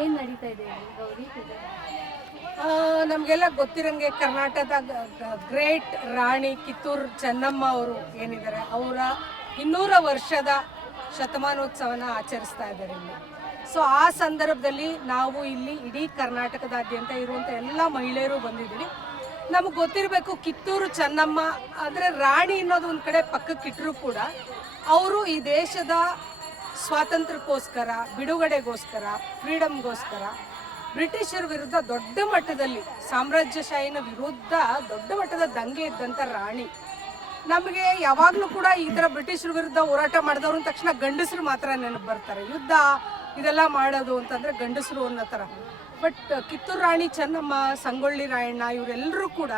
ಏನು ನಡೀತಾ ಇದೆ ಗೌರಿ ಪೂಜೆ? ನಮಗೆಲ್ಲ ಗೊತ್ತಿರಂಗೆ ಕರ್ನಾಟಕದ ಗ್ರೇಟ್ ರಾಣಿ ಕಿತ್ತೂರು ಚೆನ್ನಮ್ಮ ಅವರು ಏನಿದ್ದಾರೆ ಅವರ 200 ವರ್ಷದ ಶತಮಾನೋತ್ಸವನ ಆಚರಿಸ್ತಾ ಇದ್ದಾರೆ ಇಲ್ಲಿ. ಸೊ ಆ ಸಂದರ್ಭದಲ್ಲಿ ನಾವು ಇಲ್ಲಿ ಇಡೀ ಕರ್ನಾಟಕದಾದ್ಯಂತ ಇರುವಂಥ ಎಲ್ಲ ಮಹಿಳೆಯರು ಬಂದಿದ್ದೀವಿ. ನಮಗೆ ಗೊತ್ತಿರಬೇಕು, ಕಿತ್ತೂರು ಚೆನ್ನಮ್ಮ ಅಂದರೆ ರಾಣಿ ಅನ್ನೋದು ಒಂದು ಕಡೆ ಪಕ್ಕಕ್ಕಿಟ್ಟರೂ ಕೂಡ ಅವರು ಈ ದೇಶದ ಸ್ವಾತಂತ್ರ್ಯಕ್ಕೋಸ್ಕರ, ಬಿಡುಗಡೆಗೋಸ್ಕರ, ಫ್ರೀಡಮ್ಗೋಸ್ಕರ ಬ್ರಿಟಿಷರ ವಿರುದ್ಧ ದೊಡ್ಡ ಮಟ್ಟದಲ್ಲಿ, ಸಾಮ್ರಾಜ್ಯಶಾಹಿನ ವಿರುದ್ಧ ದೊಡ್ಡ ಮಟ್ಟದ ದಂಗೆ ಇದ್ದಂಥ ರಾಣಿ. ನಮಗೆ ಯಾವಾಗಲೂ ಕೂಡ ಈ ಥರ ಬ್ರಿಟಿಷರ ವಿರುದ್ಧ ಹೋರಾಟ ಮಾಡಿದವರು ಅಂದ ತಕ್ಷಣ ಗಂಡಸರು ಮಾತ್ರ ನೆನಪು ಬರ್ತಾರೆ. ಯುದ್ಧ ಇದೆಲ್ಲ ಮಾಡೋದು ಅಂತಂದರೆ ಗಂಡಸರು ಅನ್ನೋ ಥರ. ಬಟ್ ಕಿತ್ತೂರು ರಾಣಿ ಚೆನ್ನಮ್ಮ, ಸಂಗೊಳ್ಳಿ ರಾಯಣ್ಣ ಇವರೆಲ್ಲರೂ ಕೂಡ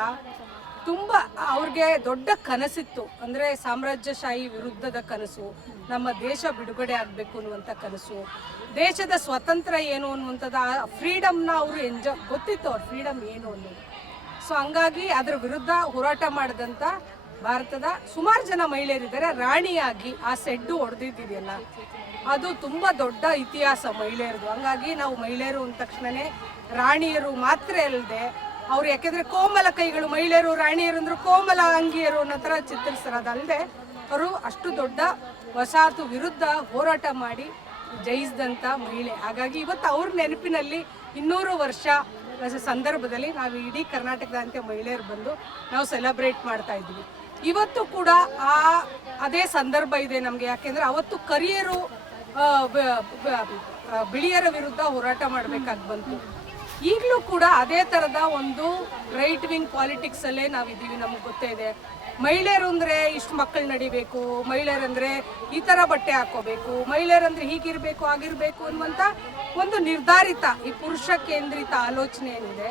ತುಂಬ ಅವ್ರಿಗೆ ದೊಡ್ಡ ಕನಸಿತ್ತು. ಅಂದರೆ ಸಾಮ್ರಾಜ್ಯಶಾಹಿ ವಿರುದ್ಧದ ಕನಸು, ನಮ್ಮ ದೇಶ ಬಿಡುಗಡೆ ಆಗಬೇಕು ಅನ್ನುವಂಥ ಕನಸು, ದೇಶದ ಸ್ವತಂತ್ರ ಏನು ಅನ್ನುವಂಥದ್ದು, ಆ ಫ್ರೀಡಮ್ನ ಅವರು ಗೊತ್ತಿತ್ತು ಅವ್ರ ಫ್ರೀಡಮ್ ಏನು ಅನ್ನೋದು. ಸೊ ಹಂಗಾಗಿ ಅದರ ವಿರುದ್ಧ ಹೋರಾಟ ಮಾಡಿದಂಥ ಭಾರತದ ಸುಮಾರು ಜನ ಮಹಿಳೆಯರಿದ್ದಾರೆ. ರಾಣಿಯಾಗಿ ಆ ಸೆಡ್ಡು ಹೊಡೆದಿದ್ದೀಯಲ್ಲ, ಅದು ತುಂಬ ದೊಡ್ಡ ಇತಿಹಾಸ ಮಹಿಳೆಯರದು. ಹಂಗಾಗಿ ನಾವು ಮಹಿಳೆಯರು ಅಂದ ತಕ್ಷಣವೇ ರಾಣಿಯರು ಮಾತ್ರ ಅಲ್ಲದೆ ಅವ್ರು, ಯಾಕೆಂದರೆ ಕೋಮಲ ಕೈಗಳು ಮಹಿಳೆಯರು, ರಾಣಿಯರು ಅಂದ್ರೆ ಕೋಮಲ ಅಂಗಿಯರು ಅನ್ನೋ ಥರ ಚಿತ್ರಿಸ್ತಾರೆ. ಅದಲ್ಲದೆ ಅವರು ಅಷ್ಟು ದೊಡ್ಡ ವಸಾಹತು ವಿರುದ್ಧ ಹೋರಾಟ ಮಾಡಿ ಜಯಿಸಿದಂಥ ಮಹಿಳೆ. ಹಾಗಾಗಿ ಇವತ್ತು ಅವ್ರ ನೆನಪಿನಲ್ಲಿ 200 ವರ್ಷ ಸಂದರ್ಭದಲ್ಲಿ ನಾವು ಇಡೀ ಕರ್ನಾಟಕದಂತೆ ಮಹಿಳೆಯರು ಬಂದು ನಾವು ಸೆಲೆಬ್ರೇಟ್ ಮಾಡ್ತಾ ಇದ್ವಿ. ಇವತ್ತು ಕೂಡ ಅದೇ ಸಂದರ್ಭ ಇದೆ ನಮಗೆ. ಯಾಕೆಂದರೆ ಅವತ್ತು ಕರಿಯರು ಬಿಳಿಯರ ವಿರುದ್ಧ ಹೋರಾಟ ಮಾಡಬೇಕಾಗಿ ಬಂತು. ಈಗಲೂ ಕೂಡ ಅದೇ ಥರದ ಒಂದು ರೈಟ್ ವಿಂಗ್ ಪಾಲಿಟಿಕ್ಸಲ್ಲೇ ನಾವಿದ್ದೀವಿ. ನಮಗೆ ಗೊತ್ತೇ ಇದೆ, ಮಹಿಳೆಯರು ಅಂದರೆ ಇಷ್ಟು ಮಕ್ಕಳು ನಡಿಬೇಕು, ಮಹಿಳೆಯರಂದರೆ ಈ ಥರ ಬಟ್ಟೆ ಹಾಕೋಬೇಕು, ಮಹಿಳೆಯರಂದರೆ ಹೀಗಿರಬೇಕು ಆಗಿರಬೇಕು ಅನ್ನುವಂಥ ಒಂದು ನಿರ್ಧಾರಿತ ಈ ಪುರುಷ ಕೇಂದ್ರಿತ ಆಲೋಚನೆ ಏನಿದೆ,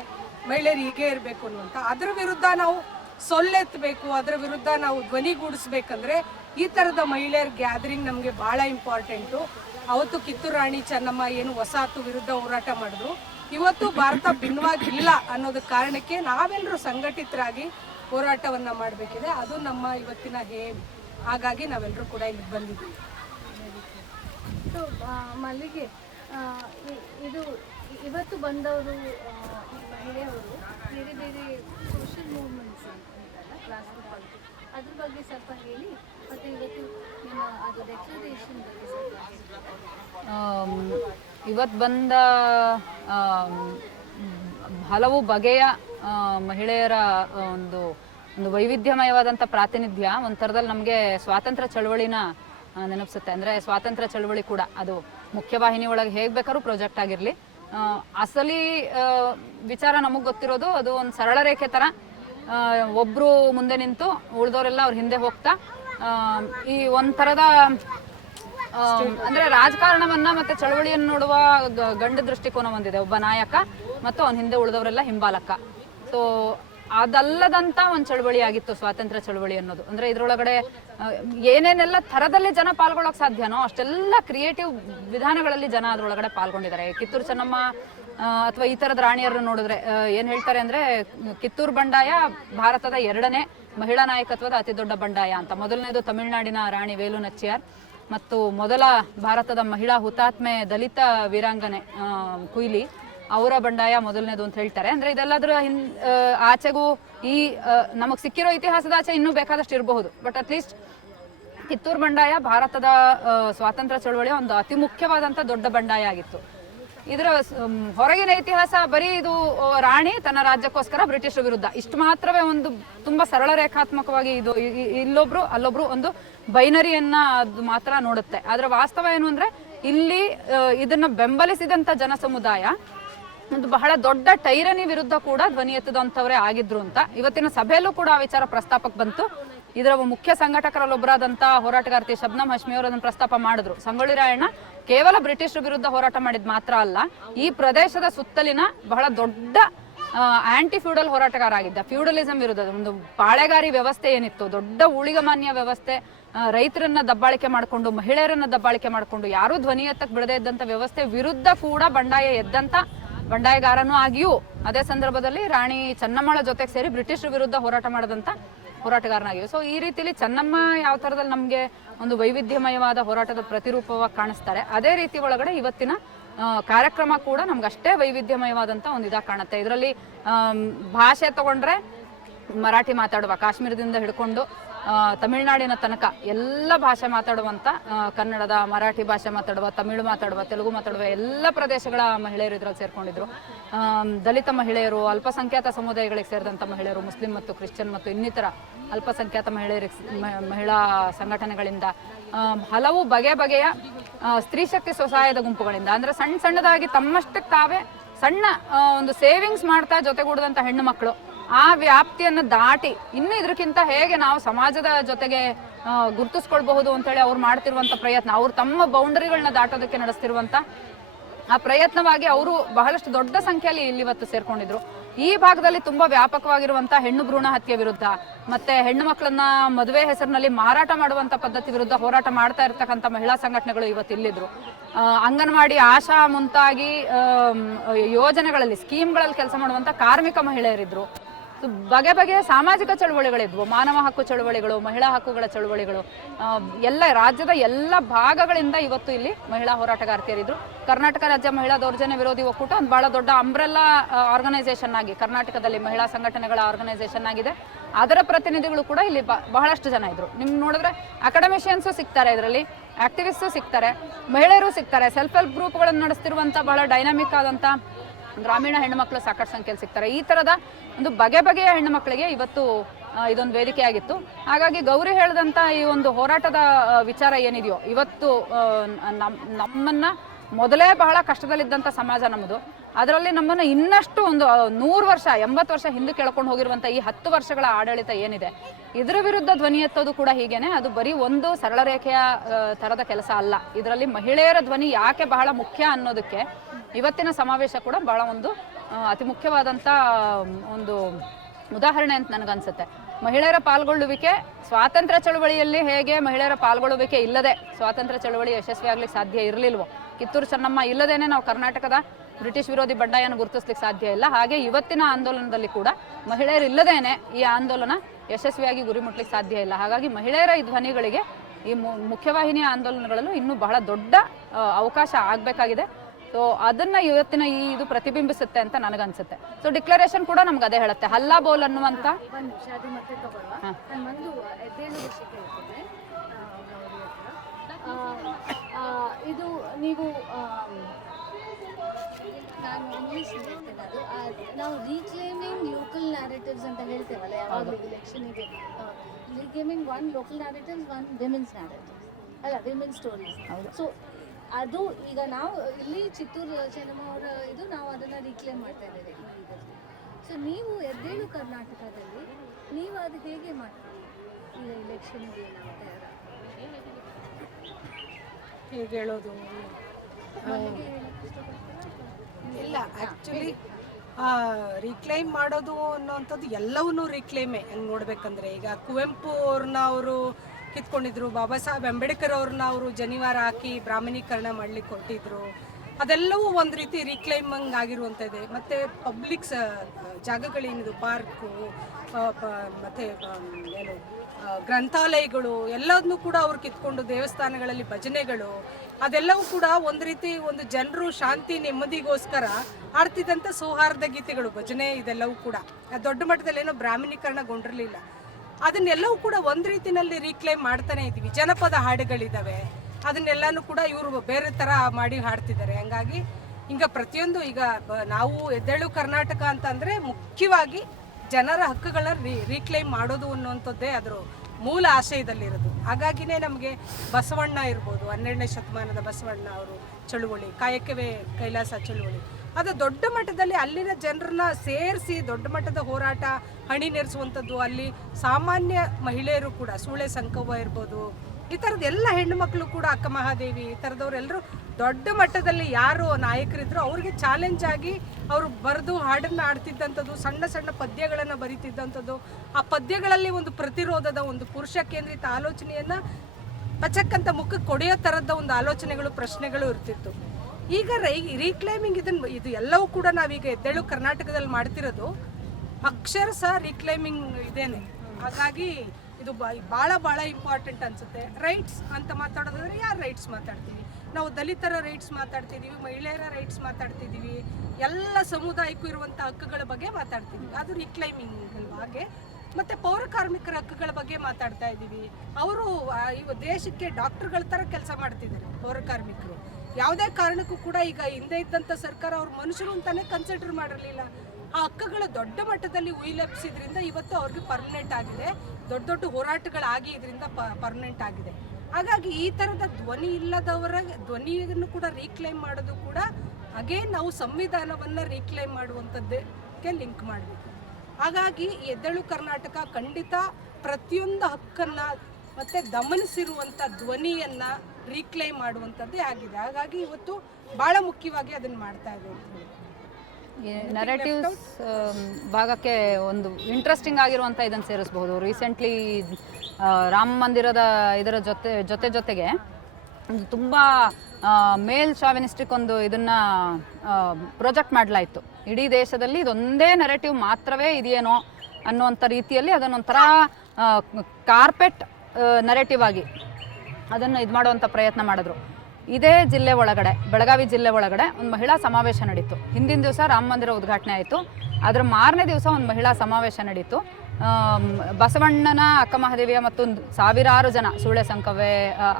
ಮಹಿಳೆಯರು ಹೀಗೆ ಇರಬೇಕು ಅನ್ನುವಂಥ, ಅದರ ವಿರುದ್ಧ ನಾವು ಸೊಲ್ಲೆತ್ತಬೇಕು, ಅದರ ವಿರುದ್ಧ ನಾವು ಧ್ವನಿಗೂಡಿಸ್ಬೇಕಂದ್ರೆ ಈ ಥರದ ಮಹಿಳೆಯರ ಗ್ಯಾದರಿಂಗ್ ನಮಗೆ ಭಾಳ ಇಂಪಾರ್ಟೆಂಟು. ಅವತ್ತು ಕಿತ್ತೂರು ರಾಣಿ ಚೆನ್ನಮ್ಮ ಏನು ವಸಾಹತು ವಿರುದ್ಧ ಹೋರಾಟ ಮಾಡಿದ್ರು, ಇವತ್ತು ಭಾರತ ಭಿನ್ನವಾಗಿಲ್ಲ ಅನ್ನೋದ ಕಾರಣಕ್ಕೆ ನಾವೆಲ್ಲರೂ ಸಂಘಟಿತರಾಗಿ ಹೋರಾಟವನ್ನು ಮಾಡಬೇಕಿದೆ. ಅದು ನಮ್ಮ ಇವತ್ತಿನ ಹೇಮ್. ಹಾಗಾಗಿ ನಾವೆಲ್ಲರೂ ಕೂಡ ಇಲ್ಲಿ ಬಂದಿದ್ದೀವಿ. ಸೊ ಮಲ್ಲಿಗೆ, ಇದು ಇವತ್ತು ಬಂದವರು ಮಹಿಳೆಯವರು ಬೇರೆ ಬೇರೆ ಸೋಷಿಯಲ್ ಮೂವ್ಮೆಂಟ್ಸ್ ಅಂತಲ್ಲ, ಕ್ಲಾಸಿಕಲ್ ಪಾಲಿಟಿಕ್ಸ್, ಅದ್ರ ಬಗ್ಗೆ ಸ್ವಲ್ಪ ಹೇಳಿ. ಮತ್ತು ಇವತ್ತು ನಿಮ್ಮ ಅದು ಡೆಕ್ಲರೇಷನ್ ಬಗ್ಗೆ ಸ್ವಲ್ಪ ಹೇಳಿ. ಇವತ್ತು ಬಂದ ಹಲವು ಬಗೆಯ ಮಹಿಳೆಯರ ಒಂದು ವೈವಿಧ್ಯಮಯವಾದಂಥ ಪ್ರಾತಿನಿಧ್ಯ ಒಂಥರದಲ್ಲಿ ನಮಗೆ ಸ್ವಾತಂತ್ರ್ಯ ಚಳವಳಿನ ನೆನಪಿಸುತ್ತೆ. ಅಂದರೆ ಸ್ವಾತಂತ್ರ್ಯ ಚಳವಳಿ ಕೂಡ ಅದು ಮುಖ್ಯವಾಹಿನಿ ಒಳಗೆ ಹೇಗೆ ಬೇಕಾದ್ರೂ ಪ್ರಾಜೆಕ್ಟ್ ಆಗಿರಲಿ, ಅಸಲಿ ವಿಚಾರ ನಮಗೆ ಗೊತ್ತಿರೋದು ಅದು ಒಂದು ಸರಳ ರೇಖೆ ಥರ, ಒಬ್ಬರು ಮುಂದೆ ನಿಂತು ಉಳಿದವರೆಲ್ಲ ಅವ್ರ ಹಿಂದೆ ಹೋಗ್ತಾ ಈ ಒಂಥರದ ಅಂದ್ರೆ ರಾಜಕಾರಣವನ್ನ ಮತ್ತೆ ಚಳವಳಿಯನ್ನು ನೋಡುವ ಗಂಡ ದೃಷ್ಟಿಕೋನ ಹೊಂದಿದೆ. ಒಬ್ಬ ನಾಯಕ ಮತ್ತು ಅವನ ಹಿಂದೆ ಉಳಿದವರೆಲ್ಲ ಹಿಂಬಾಲಕ. ಸೊ ಅದಲ್ಲದಂತ ಒಂದು ಚಳವಳಿ ಆಗಿತ್ತು ಸ್ವಾತಂತ್ರ್ಯ ಚಳವಳಿ ಅನ್ನೋದು. ಅಂದ್ರೆ ಇದ್ರೊಳಗಡೆ ಏನೇನೆಲ್ಲ ಥರದಲ್ಲಿ ಜನ ಪಾಲ್ಗೊಳ್ಳೋಕೆ ಸಾಧ್ಯನೋ ಅಷ್ಟೆಲ್ಲ ಕ್ರಿಯೇಟಿವ್ ವಿಧಾನಗಳಲ್ಲಿ ಜನ ಅದ್ರೊಳಗಡೆ ಪಾಲ್ಗೊಂಡಿದ್ದಾರೆ. ಕಿತ್ತೂರು ಚೆನ್ನಮ್ಮ ಅಥವಾ ಈ ಥರದ ರಾಣಿಯರನ್ನು ನೋಡಿದ್ರೆ ಏನ್ ಹೇಳ್ತಾರೆ ಅಂದ್ರೆ, ಕಿತ್ತೂರು ಬಂಡಾಯ ಭಾರತದ 2ನೇ ಮಹಿಳಾ ನಾಯಕತ್ವದ ಅತಿ ದೊಡ್ಡ ಬಂಡಾಯ ಅಂತ. ಮೊದಲನೇದು ತಮಿಳುನಾಡಿನ ರಾಣಿ ವೇಲು ನಚ್ಚಿಯಾರ್ ಮತ್ತು ಮೊದಲ ಭಾರತದ ಮಹಿಳಾ ಹುತಾತ್ಮೆ ದಲಿತ ವೀರಾಂಗನೆ ಕುಯ್ಲಿ ಅವರ ಬಂಡಾಯ ಮೊದಲನೇದು ಅಂತ ಹೇಳ್ತಾರೆ. ಅಂದ್ರೆ ಇದೆಲ್ಲದರ ಆಚೆಗೂ ಈ ನಮಗ್ ಸಿಕ್ಕಿರೋ ಇತಿಹಾಸದ ಆಚೆ ಇನ್ನೂ ಬೇಕಾದಷ್ಟು ಇರಬಹುದು. ಬಟ್ ಅಟ್ಲೀಸ್ಟ್ ಕಿತ್ತೂರು ಬಂಡಾಯ ಭಾರತದ ಸ್ವಾತಂತ್ರ್ಯ ಚಳವಳಿಯ ಒಂದು ಅತಿ ಮುಖ್ಯವಾದಂತ ದೊಡ್ಡ ಬಂಡಾಯ ಆಗಿತ್ತು. ಇದರ ಹೊರಗಿನ ಇತಿಹಾಸ ಬರೀ ಇದು ರಾಣಿ ತನ್ನ ರಾಜ್ಯಕ್ಕೋಸ್ಕರ ಬ್ರಿಟಿಷರ ವಿರುದ್ಧ ಇಷ್ಟು ಮಾತ್ರವೇ ಒಂದು ತುಂಬಾ ಸರಳ ರೇಖಾತ್ಮಕವಾಗಿ ಇದು ಇಲ್ಲೊಬ್ರು ಅಲ್ಲೊಬ್ರು ಒಂದು ಬೈನರಿಯನ್ನ ಅದು ಮಾತ್ರ ನೋಡುತ್ತೆ. ಆದ್ರೆ ವಾಸ್ತವ ಏನು ಅಂದ್ರೆ ಇಲ್ಲಿ ಇದನ್ನ ಬೆಂಬಲಿಸಿದಂತ ಜನ ಸಮುದಾಯ ಒಂದು ಬಹಳ ದೊಡ್ಡ ಟೈರನಿ ವಿರುದ್ಧ ಕೂಡ ಧ್ವನಿ ಎತ್ತದಂತವರೇ ಆಗಿದ್ರು ಅಂತ ಇವತ್ತಿನ ಸಭೆಯಲ್ಲೂ ಕೂಡ ಆ ವಿಚಾರ ಪ್ರಸ್ತಾಪಕ್ಕೆ ಬಂತು. ಇದರ ಮುಖ್ಯ ಸಂಘಟಕರಲ್ಲೊಬ್ಬರಾದಂತ ಹೋರಾಟಗಾರ್ತಿ ಶಬ್ನಮ್ ಹಶ್ಮಿ ಅವರು ಅದನ್ನು ಪ್ರಸ್ತಾಪ ಮಾಡಿದ್ರು. ಸಂಗೊಳ್ಳಿ ರಾಯಣ್ಣ ಕೇವಲ ಬ್ರಿಟಿಷರ ವಿರುದ್ಧ ಹೋರಾಟ ಮಾಡಿದ್ ಮಾತ್ರ ಅಲ್ಲ, ಈ ಪ್ರದೇಶದ ಸುತ್ತಲಿನ ಬಹಳ ದೊಡ್ಡ ಆಂಟಿ ಫ್ಯೂಡಲ್ ಹೋರಾಟಗಾರ ಆಗಿದ್ದ. ಫ್ಯೂಡಲಿಸಂ ವಿರುದ್ಧ ಒಂದು ಪಾಳೆಗಾರಿ ವ್ಯವಸ್ಥೆ ಏನಿತ್ತು, ದೊಡ್ಡ ಊಳಿಗಮಾನ್ಯ ವ್ಯವಸ್ಥೆ, ರೈತರನ್ನ ದಬ್ಬಾಳಿಕೆ ಮಾಡಿಕೊಂಡು ಮಹಿಳೆಯರನ್ನ ದಬ್ಬಾಳಿಕೆ ಮಾಡಿಕೊಂಡು ಯಾರೂ ಧ್ವನಿ ಎತ್ತಕ್ಕೆ ಬಿಡದೇ ಇದ್ದಂತ ವ್ಯವಸ್ಥೆ ವಿರುದ್ಧ ಕೂಡ ಬಂಡಾಯ ಎದ್ದಂತ ಬಂಡಾಯಗಾರನೂ ಆಗಿಯೂ ಅದೇ ಸಂದರ್ಭದಲ್ಲಿ ರಾಣಿ ಚೆನ್ನಮ್ಮಳ ಜೊತೆಗೆ ಸೇರಿ ಬ್ರಿಟಿಷರ ವಿರುದ್ಧ ಹೋರಾಟ ಮಾಡದಂತ ಹೋರಾಟಗಾರನಾಗಿವೆ. ಸೊ ಈ ರೀತಿಯಲ್ಲಿ ಚೆನ್ನಮ್ಮ ಯಾವ ಥರದಲ್ಲಿ ನಮಗೆ ಒಂದು ವೈವಿಧ್ಯಮಯವಾದ ಹೋರಾಟದ ಪ್ರತಿರೂಪವಾಗಿ ಕಾಣಿಸ್ತಾರೆ, ಅದೇ ರೀತಿ ಒಳಗಡೆ ಇವತ್ತಿನ ಕಾರ್ಯಕ್ರಮ ಕೂಡ ನಮ್ಗೆ ಅಷ್ಟೇ ವೈವಿಧ್ಯಮಯವಾದಂಥ ಒಂದು ಇದಾಗಿ ಕಾಣುತ್ತೆ. ಇದರಲ್ಲಿ ಭಾಷೆ ತಗೊಂಡ್ರೆ ಮರಾಠಿ ಮಾತಾಡುವ ಕಾಶ್ಮೀರದಿಂದ ಹಿಡ್ಕೊಂಡು ತಮಿಳುನಾಡಿನ ತನಕ ಎಲ್ಲ ಭಾಷೆ ಮಾತಾಡುವಂಥ, ಕನ್ನಡದ, ಮರಾಠಿ ಭಾಷೆ ಮಾತಾಡುವ, ತಮಿಳು ಮಾತಾಡುವ, ತೆಲುಗು ಮಾತಾಡುವ ಎಲ್ಲ ಪ್ರದೇಶಗಳ ಮಹಿಳೆಯರು ಇದರಲ್ಲಿ ಸೇರ್ಕೊಂಡಿದ್ರು. ದಲಿತ ಮಹಿಳೆಯರು, ಅಲ್ಪಸಂಖ್ಯಾತ ಸಮುದಾಯಗಳಿಗೆ ಸೇರಿದಂಥ ಮಹಿಳೆಯರು, ಮುಸ್ಲಿಂ ಮತ್ತು ಕ್ರಿಶ್ಚಿಯನ್ ಮತ್ತು ಇನ್ನಿತರ ಅಲ್ಪಸಂಖ್ಯಾತ ಮಹಿಳಾ ಸಂಘಟನೆಗಳಿಂದ, ಹಲವು ಬಗೆಯ ಸ್ತ್ರೀ ಶಕ್ತಿ ಸ್ವಸಹಾಯದ ಗುಂಪುಗಳಿಂದ, ಅಂದರೆ ಸಣ್ಣದಾಗಿ ತಮ್ಮಷ್ಟಕ್ಕೆ ತಾವೇ ಸಣ್ಣ ಒಂದು ಸೇವಿಂಗ್ಸ್ ಮಾಡ್ತಾ ಜೊತೆಗೂಡಿದಂಥ ಹೆಣ್ಣು ಮಕ್ಕಳು ಆ ವ್ಯಾಪ್ತಿಯನ್ನು ದಾಟಿ ಇನ್ನು ಇದಕ್ಕಿಂತ ಹೇಗೆ ನಾವು ಸಮಾಜದ ಜೊತೆಗೆ ಗುರುತಿಸ್ಕೊಳ್ಬಹುದು ಅಂತೇಳಿ ಅವ್ರು ಮಾಡ್ತಿರುವಂಥ ಪ್ರಯತ್ನ, ಅವ್ರು ತಮ್ಮ ಬೌಂಡರಿಗಳನ್ನ ದಾಟೋದಕ್ಕೆ ನಡೆಸ್ತಿರುವಂಥ ಆ ಪ್ರಯತ್ನವಾಗಿ ಅವರು ಬಹಳಷ್ಟು ದೊಡ್ಡ ಸಂಖ್ಯೆಯಲ್ಲಿ ಇಲ್ಲಿವತ್ತು ಸೇರ್ಕೊಂಡಿದ್ರು. ಈ ಭಾಗದಲ್ಲಿ ತುಂಬಾ ವ್ಯಾಪಕವಾಗಿರುವಂತಹ ಹೆಣ್ಣು ಭ್ರೂಣ ಹತ್ಯೆ ವಿರುದ್ಧ ಮತ್ತೆ ಹೆಣ್ಣು ಮಕ್ಕಳನ್ನ ಮದುವೆ ಹೆಸರಿನಲ್ಲಿ ಮಾರಾಟ ಮಾಡುವಂತ ಪದ್ಧತಿ ವಿರುದ್ಧ ಹೋರಾಟ ಮಾಡ್ತಾ ಇರ್ತಕ್ಕಂಥ ಮಹಿಳಾ ಸಂಘಟನೆಗಳು ಇವತ್ತು ಇಲ್ಲಿದ್ರು. ಅಂಗನವಾಡಿ, ಆಶಾ ಮುಂತಾಗಿ ಯೋಜನೆಗಳಲ್ಲಿ, ಸ್ಕೀಮ್ಗಳಲ್ಲಿ ಕೆಲಸ ಮಾಡುವಂತ ಕಾರ್ಮಿಕ ಮಹಿಳೆಯರಿದ್ರು. ಬಗೆಯ ಸಾಮಾಜಿಕ ಚಳುವಳಿಗಳಿದ್ವು, ಮಾನವ ಹಕ್ಕು ಚಳುವಳಿಗಳು, ಮಹಿಳಾ ಹಕ್ಕುಗಳ ಚಳುವಳಿಗಳು, ಎಲ್ಲ ರಾಜ್ಯದ ಎಲ್ಲ ಭಾಗಗಳಿಂದ ಇವತ್ತು ಇಲ್ಲಿ ಮಹಿಳಾ ಹೋರಾಟಗಾರ್ತಿಯರಿದ್ರು. ಕರ್ನಾಟಕ ರಾಜ್ಯ ಮಹಿಳಾ ದೌರ್ಜನ್ಯ ವಿರೋಧಿ ಒಕ್ಕೂಟ ಒಂದು ಬಹಳ ದೊಡ್ಡ ಅಂಬ್ರೆಲ್ಲಾ ಆರ್ಗನೈಸೇಷನ್ ಆಗಿ ಕರ್ನಾಟಕದಲ್ಲಿ ಮಹಿಳಾ ಸಂಘಟನೆಗಳ ಆರ್ಗನೈಸೇಷನ್ ಆಗಿದೆ. ಅದರ ಪ್ರತಿನಿಧಿಗಳು ಕೂಡ ಇಲ್ಲಿ ಬಹಳಷ್ಟು ಜನ ಇದ್ರು. ನಿಮ್ಗೆ ನೋಡಿದ್ರೆ ಅಕಾಡೆಮಿಷಿಯನ್ಸು ಸಿಗ್ತಾರೆ, ಇದರಲ್ಲಿ ಆಕ್ಟಿವಿಸ್ಟು ಸಿಗ್ತಾರೆ, ಮಹಿಳೆಯರು ಸಿಗ್ತಾರೆ, ಸೆಲ್ಫ್ ಹೆಲ್ಪ್ ಗ್ರೂಪ್ಗಳನ್ನು ನಡೆಸ್ತಿರುವಂಥ ಬಹಳ ಡೈನಾಮಿಕ್ ಆದಂಥ ಗ್ರಾಮೀಣ ಹೆಣ್ಣುಮಕ್ಕಳು ಸಾಕಷ್ಟು ಸಂಖ್ಯೆಯಲ್ಲಿ ಸಿಗ್ತಾರೆ. ಈ ಥರದ ಒಂದು ಬಗೆಯ ಹೆಣ್ಣು ಮಕ್ಕಳಿಗೆ ಇವತ್ತು ಇದೊಂದು ವೇದಿಕೆಯಾಗಿತ್ತು. ಹಾಗಾಗಿ ಗೌರಿ ಹೇಳಿದಂಥ ಈ ಒಂದು ಹೋರಾಟದ ವಿಚಾರ ಏನಿದೆಯೋ, ಇವತ್ತು ನಮ್ಮನ್ನ ಮೊದಲೇ ಬಹಳ ಕಷ್ಟದಲ್ಲಿದ್ದಂಥ ಸಮಾಜ ನಮ್ಮದು, ಅದರಲ್ಲಿ ನಮ್ಮನ್ನು ಇನ್ನಷ್ಟು ಒಂದು 100 ವರ್ಷ 80 ವರ್ಷ ಹಿಂದೆ ಕೆಳ್ಕೊಂಡು ಹೋಗಿರುವಂಥ ಈ 10 ವರ್ಷಗಳ ಆಡಳಿತ ಏನಿದೆ, ಇದರ ವಿರುದ್ಧ ಧ್ವನಿ ಎತ್ತೋದು ಕೂಡ ಹೀಗೇನೆ. ಅದು ಬರೀ ಒಂದು ಸರಳ ರೇಖೆಯ ಥರದ ಕೆಲಸ ಅಲ್ಲ. ಇದರಲ್ಲಿ ಮಹಿಳೆಯರ ಧ್ವನಿ ಯಾಕೆ ಬಹಳ ಮುಖ್ಯ ಅನ್ನೋದಕ್ಕೆ ಇವತ್ತಿನ ಸಮಾವೇಶ ಕೂಡ ಬಹಳ ಒಂದು ಅತಿ ಮುಖ್ಯವಾದಂಥ ಒಂದು ಉದಾಹರಣೆ ಅಂತ ನನಗನ್ಸುತ್ತೆ. ಮಹಿಳೆಯರ ಪಾಲ್ಗೊಳ್ಳುವಿಕೆ, ಸ್ವಾತಂತ್ರ್ಯ ಚಳವಳಿಯಲ್ಲಿ ಹೇಗೆ ಮಹಿಳೆಯರ ಪಾಲ್ಗೊಳ್ಳುವಿಕೆ ಇಲ್ಲದೆ ಸ್ವಾತಂತ್ರ್ಯ ಚಳವಳಿ ಯಶಸ್ವಿಯಾಗ್ಲಿಕ್ಕೆ ಸಾಧ್ಯ ಇರಲಿಲ್ವೋ, ಕಿತ್ತೂರು ಚೆನ್ನಮ್ಮ ಇಲ್ಲದೇನೆ ನಾವು ಕರ್ನಾಟಕದ ಬ್ರಿಟಿಷ್ ವಿರೋಧಿ ಬಂಡಾಯನ ಗುರುತಿಸ್ಲಿಕ್ಕೆ ಸಾಧ್ಯ ಇಲ್ಲ. ಹಾಗೆ ಇವತ್ತಿನ ಆಂದೋಲನದಲ್ಲಿ ಕೂಡ ಮಹಿಳೆಯರು ಇಲ್ಲದೇನೆ ಈ ಆಂದೋಲನ ಯಶಸ್ವಿಯಾಗಿ ಗುರಿ ಮುಟ್ಲಿಕ್ಕೆ ಸಾಧ್ಯ ಇಲ್ಲ. ಹಾಗಾಗಿ ಮಹಿಳೆಯರ ಈ ಧ್ವನಿಗಳಿಗೆ ಈ ಮುಖ್ಯವಾಹಿನಿಯ ಆಂದೋಲನಗಳಲ್ಲೂ ಇನ್ನೂ ಬಹಳ ದೊಡ್ಡ ಅವಕಾಶ ಆಗಬೇಕಾಗಿದೆ. ಸೊ ಅದನ್ನ ಇವತ್ತಿನ ಇದು ಪ್ರತಿಬಿಂಬಿಸುತ್ತೆ ಅಂತ ನನಗನ್ಸುತ್ತೆ. ಸೊ ಡಿಕ್ಲರೇಷನ್ ಕೂಡ ನಮ್ಗೆ ಅದೇ ಹೇಳುತ್ತೆ. ಹಲ್ಲಾ ಬೋಲ್ ಅನ್ನುವಂತ ಇದು ನೀವು ನಾನು ಇಂಗ್ಲೀಷ್ ಹೇಳ್ತೇನೆ, ಅದು ನಾವು ರೀಕ್ಲೇಮಿಂಗ್ ಲೋಕಲ್ ನ್ಯಾರೇಟಿವ್ಸ್ ಅಂತ ಹೇಳ್ತೇವಲ್ಲ ಯಾವಾಗಲೂ ಎಲೆಕ್ಷನಿಗೆ. ರೀಕ್ಲೇಮಿಂಗ್ one local narratives, one women's narratives ಅಲ್ಲ, ವಿಮೆನ್ಸ್ ಸ್ಟೋರೀಸ್. ಸೊ ಅದು ಈಗ ನಾವು ಇಲ್ಲಿ ಚಿತ್ತೂರು ಚೆನ್ನಮ್ಮ ಅವರ ಇದು ನಾವು ಅದನ್ನು ರೀಕ್ಲೇಮ್ ಮಾಡ್ತಾ ಇದ್ದೇವೆ ಇದರಲ್ಲಿ. ಸೊ ನೀವು ಎದ್ದೇಳು ಕರ್ನಾಟಕದಲ್ಲಿ ನೀವು ಅದು ಹೇಗೆ ಮಾಡ್ತೀವಿ ಈಗ ಎಲೆಕ್ಷನ್ಗೆ ನಾವು ಹೇಗೆ ಹೇಳೋದು ಇಲ್ಲ. ಆ್ಯಕ್ಚುಲಿ ರೀಕ್ಲೈಮ್ ಮಾಡೋದು ಅನ್ನೋವಂಥದ್ದು ಎಲ್ಲವನ್ನೂ ರೀಕ್ಲೈಮೇ. ಹೆಂಗೆ ನೋಡ್ಬೇಕಂದ್ರೆ ಈಗ ಕುವೆಂಪು ಅವ್ರನ್ನ ಅವರು ಕಿತ್ಕೊಂಡಿದ್ರು, ಬಾಬಾ ಸಾಹೇಬ್ ಅಂಬೇಡ್ಕರ್ ಅವ್ರನ್ನ ಅವರು ಜನಿವಾರ ಹಾಕಿ ಬ್ರಾಹ್ಮಣೀಕರಣ ಮಾಡ್ಲಿಕ್ಕೆ ಹೊರಟಿದ್ರು. ಅದೆಲ್ಲವೂ ಒಂದು ರೀತಿ ರೀಕ್ಲೈಮಿಂಗ್ ಆಗಿರುವಂಥದ್ದೇ. ಮತ್ತು ಪಬ್ಲಿಕ್ಸ್ ಜಾಗಗಳೇನಿದು, ಪಾರ್ಕು ಮತ್ತು ಏನು ಗ್ರಂಥಾಲಯಗಳು ಎಲ್ಲದನ್ನೂ ಕೂಡ ಅವ್ರು ಕಿತ್ಕೊಂಡು, ದೇವಸ್ಥಾನಗಳಲ್ಲಿ ಭಜನೆಗಳು, ಅದೆಲ್ಲವೂ ಕೂಡ ಒಂದು ರೀತಿ ಒಂದು ಜನರು ಶಾಂತಿ ನೆಮ್ಮದಿಗೋಸ್ಕರ ಆಡ್ತಿದ್ದಂಥ ಸೌಹಾರ್ದ ಗೀತೆಗಳು, ಭಜನೆ, ಇದೆಲ್ಲವೂ ಕೂಡ ದೊಡ್ಡ ಮಟ್ಟದಲ್ಲಿ ಏನೋ ಬ್ರಾಹ್ಮಣೀಕರಣಗೊಂಡಿರಲಿಲ್ಲ. ಅದನ್ನೆಲ್ಲವೂ ಕೂಡ ಒಂದು ರೀತಿಯಲ್ಲಿ ರೀಕ್ಲೈಮ್ ಮಾಡ್ತಾನೆ ಇದ್ವಿ. ಜನಪದ ಹಾಡುಗಳಿದ್ದಾವೆ, ಅದನ್ನೆಲ್ಲನೂ ಕೂಡ ಇವರು ಬೇರೆ ಥರ ಮಾಡಿ ಹಾಡ್ತಿದ್ದಾರೆ. ಹಂಗಾಗಿ ಈಗ ಪ್ರತಿಯೊಂದು ಈಗ ನಾವು ಎದ್ದೇಳು ಕರ್ನಾಟಕ ಅಂತಂದರೆ ಮುಖ್ಯವಾಗಿ ಜನರ ಹಕ್ಕುಗಳನ್ನ ರೀಕ್ಲೈಮ್ ಮಾಡೋದು ಅನ್ನುವಂಥದ್ದೇ ಅದರ ಮೂಲ ಆಶಯದಲ್ಲಿರೋದು. ಹಾಗಾಗಿನೇ ನಮಗೆ ಬಸವಣ್ಣ ಇರ್ಬೋದು, 12ನೇ ಶತಮಾನದ ಬಸವಣ್ಣ ಅವರು ಚಳುವಳಿ, ಕಾಯಕವೇ ಕೈಲಾಸ ಚಳುವಳಿ, ಅದು ದೊಡ್ಡ ಮಟ್ಟದಲ್ಲಿ ಅಲ್ಲಿನ ಜನರನ್ನ ಸೇರಿಸಿ ದೊಡ್ಡ ಮಟ್ಟದ ಹೋರಾಟ ಹಣಿನೆರೆಸುವಂಥದ್ದು. ಅಲ್ಲಿ ಸಾಮಾನ್ಯ ಮಹಿಳೆಯರು ಕೂಡ, ಸೂಳೆ ಸಂಕವ್ವ ಇರ್ಬೋದು, ಈ ಥರದ್ದು ಎಲ್ಲ ಹೆಣ್ಣು ಮಕ್ಕಳು ಕೂಡ, ಅಕ್ಕ ಮಹಾದೇವಿ, ಈ ಥರದವರೆಲ್ಲರೂ ದೊಡ್ಡ ಮಟ್ಟದಲ್ಲಿ ಯಾರು ನಾಯಕರಿದ್ರು ಅವ್ರಿಗೆ ಚಾಲೆಂಜ್ ಆಗಿ ಅವರು ಬರೆದು ಹಾಡನ್ನು ಆಡ್ತಿದ್ದಂಥದ್ದು, ಸಣ್ಣ ಸಣ್ಣ ಪದ್ಯಗಳನ್ನು ಬರೀತಿದ್ದಂಥದ್ದು. ಆ ಪದ್ಯಗಳಲ್ಲಿ ಒಂದು ಪ್ರತಿರೋಧದ, ಒಂದು ಪುರುಷ ಕೇಂದ್ರಿತ ಆಲೋಚನೆಯನ್ನು ಪಚಕ್ಕಂತ ಮುಖಕ್ಕೆ ಕೊಡೆಯೋ ಥರದ ಒಂದು ಆಲೋಚನೆಗಳು, ಪ್ರಶ್ನೆಗಳು ಇರ್ತಿತ್ತು. ಈಗ ರೀಕ್ಲೈಮಿಂಗ್ ಇದು ಎಲ್ಲವೂ ಕೂಡ ನಾವೀಗ ಎದ್ದೇಳು ಕರ್ನಾಟಕದಲ್ಲಿ ಮಾಡ್ತಿರೋದು ಅಕ್ಷರಶಃ ರೀಕ್ಲೈಮಿಂಗ್ ಇದೇನೆ. ಹಾಗಾಗಿ ಇದು ಭಾಳ ಇಂಪಾರ್ಟೆಂಟ್ ಅನಿಸುತ್ತೆ. ರೈಟ್ಸ್ ಅಂತ ಮಾತಾಡೋದಾದ್ರೆ ಯಾರು ರೈಟ್ಸ್ ಮಾತಾಡ್ತೀವಿ? ನಾವು ದಲಿತರ ರೈಟ್ಸ್ ಮಾತಾಡ್ತಿದ್ದೀವಿ, ಮಹಿಳೆಯರ ರೈಟ್ಸ್ ಮಾತಾಡ್ತಿದ್ದೀವಿ, ಎಲ್ಲ ಸಮುದಾಯಕ್ಕೂ ಇರುವಂಥ ಹಕ್ಕುಗಳ ಬಗ್ಗೆ ಮಾತಾಡ್ತಿದ್ದೀವಿ. ಅದು ರಿಕ್ಲೈಮಿಂಗ್ ಅಲ್ವಾ. ಹಾಗೆ ಮತ್ತು ಪೌರ ಕಾರ್ಮಿಕರ ಹಕ್ಕುಗಳ ಬಗ್ಗೆ ಮಾತಾಡ್ತಾ ಇದ್ದೀವಿ. ಅವರು ಇವ ದೇಶಕ್ಕೆ ಡಾಕ್ಟರ್ಗಳ ಥರ ಕೆಲಸ ಮಾಡ್ತಿದ್ದಾರೆ ಪೌರ ಕಾರ್ಮಿಕರು. ಯಾವುದೇ ಕಾರಣಕ್ಕೂ ಕೂಡ ಈಗ ಹಿಂದೆ ಇದ್ದಂಥ ಸರ್ಕಾರ ಅವ್ರ ಮನುಷ್ಯರು ಅಂತಾನೆ ಕನ್ಸಿಡರ್ ಮಾಡಿರಲಿಲ್ಲ. ಆ ಹಕ್ಕುಗಳು ದೊಡ್ಡ ಮಟ್ಟದಲ್ಲಿ ಉಯಿಲೆಪ್ಸಿದ್ರಿಂದ ಇವತ್ತು ಅವ್ರಿಗೆ ಪರ್ಮನೆಂಟ್ ಆಗಿದೆ. ದೊಡ್ಡ ದೊಡ್ಡ ಹೋರಾಟಗಳಾಗಿ ಇದರಿಂದ ಪರ್ಮನೆಂಟ್ ಆಗಿದೆ. ಹಾಗಾಗಿ ಈ ಥರದ ಧ್ವನಿ ಇಲ್ಲದವರ ಧ್ವನಿಯನ್ನು ಕೂಡ ರೀಕ್ಲೈಮ್ ಮಾಡೋದು ಕೂಡ ಅಗೇನ್ ನಾವು ಸಂವಿಧಾನವನ್ನು ರೀಕ್ಲೈಮ್ ಮಾಡುವಂಥದ್ದಕ್ಕೆ ಲಿಂಕ್ ಮಾಡಬೇಕು. ಹಾಗಾಗಿ ಎದ್ದೇಳು ಕರ್ನಾಟಕ ಖಂಡಿತ ಪ್ರತಿಯೊಂದು ಹಕ್ಕನ್ನು ಮತ್ತು ದಮನಿಸಿರುವಂಥ ಧ್ವನಿಯನ್ನು ರೀಕ್ಲೈಮ್ ಮಾಡುವಂಥದ್ದೇ ಆಗಿದೆ. ಹಾಗಾಗಿ ಇವತ್ತು ಭಾಳ ಮುಖ್ಯವಾಗಿ ಅದನ್ನು ಮಾಡ್ತಾ ಇದ್ದೇವೆ ಅಂತ ಹೇಳಿ. ನರೇಟಿವ್ಸ್ ಭಾಗಕ್ಕೆ ಒಂದು ಇಂಟ್ರೆಸ್ಟಿಂಗ್ ಆಗಿರುವಂಥ ಇದನ್ನು ಸೇರಿಸಬಹುದು. ರೀಸೆಂಟ್ಲಿ ರಾಮ ಮಂದಿರದ ಇದರ ಜೊತೆಗೆ ಒಂದು ತುಂಬ ಮೇಲ್ ಶಾವಿನಿಸ್ಟಿಕ್ ಒಂದು ಇದನ್ನು ಪ್ರೊಜೆಕ್ಟ್ ಮಾಡಲಾಯಿತು. ಇಡೀ ದೇಶದಲ್ಲಿ ಇದೊಂದೇ ನರೇಟಿವ್ ಮಾತ್ರವೇ ಇದೆಯೇನೋ ಅನ್ನುವಂಥ ರೀತಿಯಲ್ಲಿ ಅದನ್ನೊಂಥರ ಕಾರ್ಪೆಟ್ ನರೇಟಿವ್ ಆಗಿ ಅದನ್ನು ಇದು ಮಾಡುವಂಥ ಪ್ರಯತ್ನ ಮಾಡಿದ್ರು. ಇದೇ ಜಿಲ್ಲೆ ಒಳಗಡೆ, ಬೆಳಗಾವಿ ಜಿಲ್ಲೆ ಒಳಗಡೆ ಒಂದು ಮಹಿಳಾ ಸಮಾವೇಶ ನಡೀತು. ಹಿಂದಿನ ದಿವಸ ರಾಮ ಮಂದಿರ ಉದ್ಘಾಟನೆ ಆಯಿತು. ಅದರ ಮಾರನೇ ದಿವಸ ಒಂದು ಮಹಿಳಾ ಸಮಾವೇಶ ನಡೀತು. ಬಸವಣ್ಣನ ಅಕ್ಕಮಹಾದೇವಿಯ ಮತ್ತು ಸಾವಿರಾರು ಜನ, ಸುಳೆ ಸಂಕವೆ,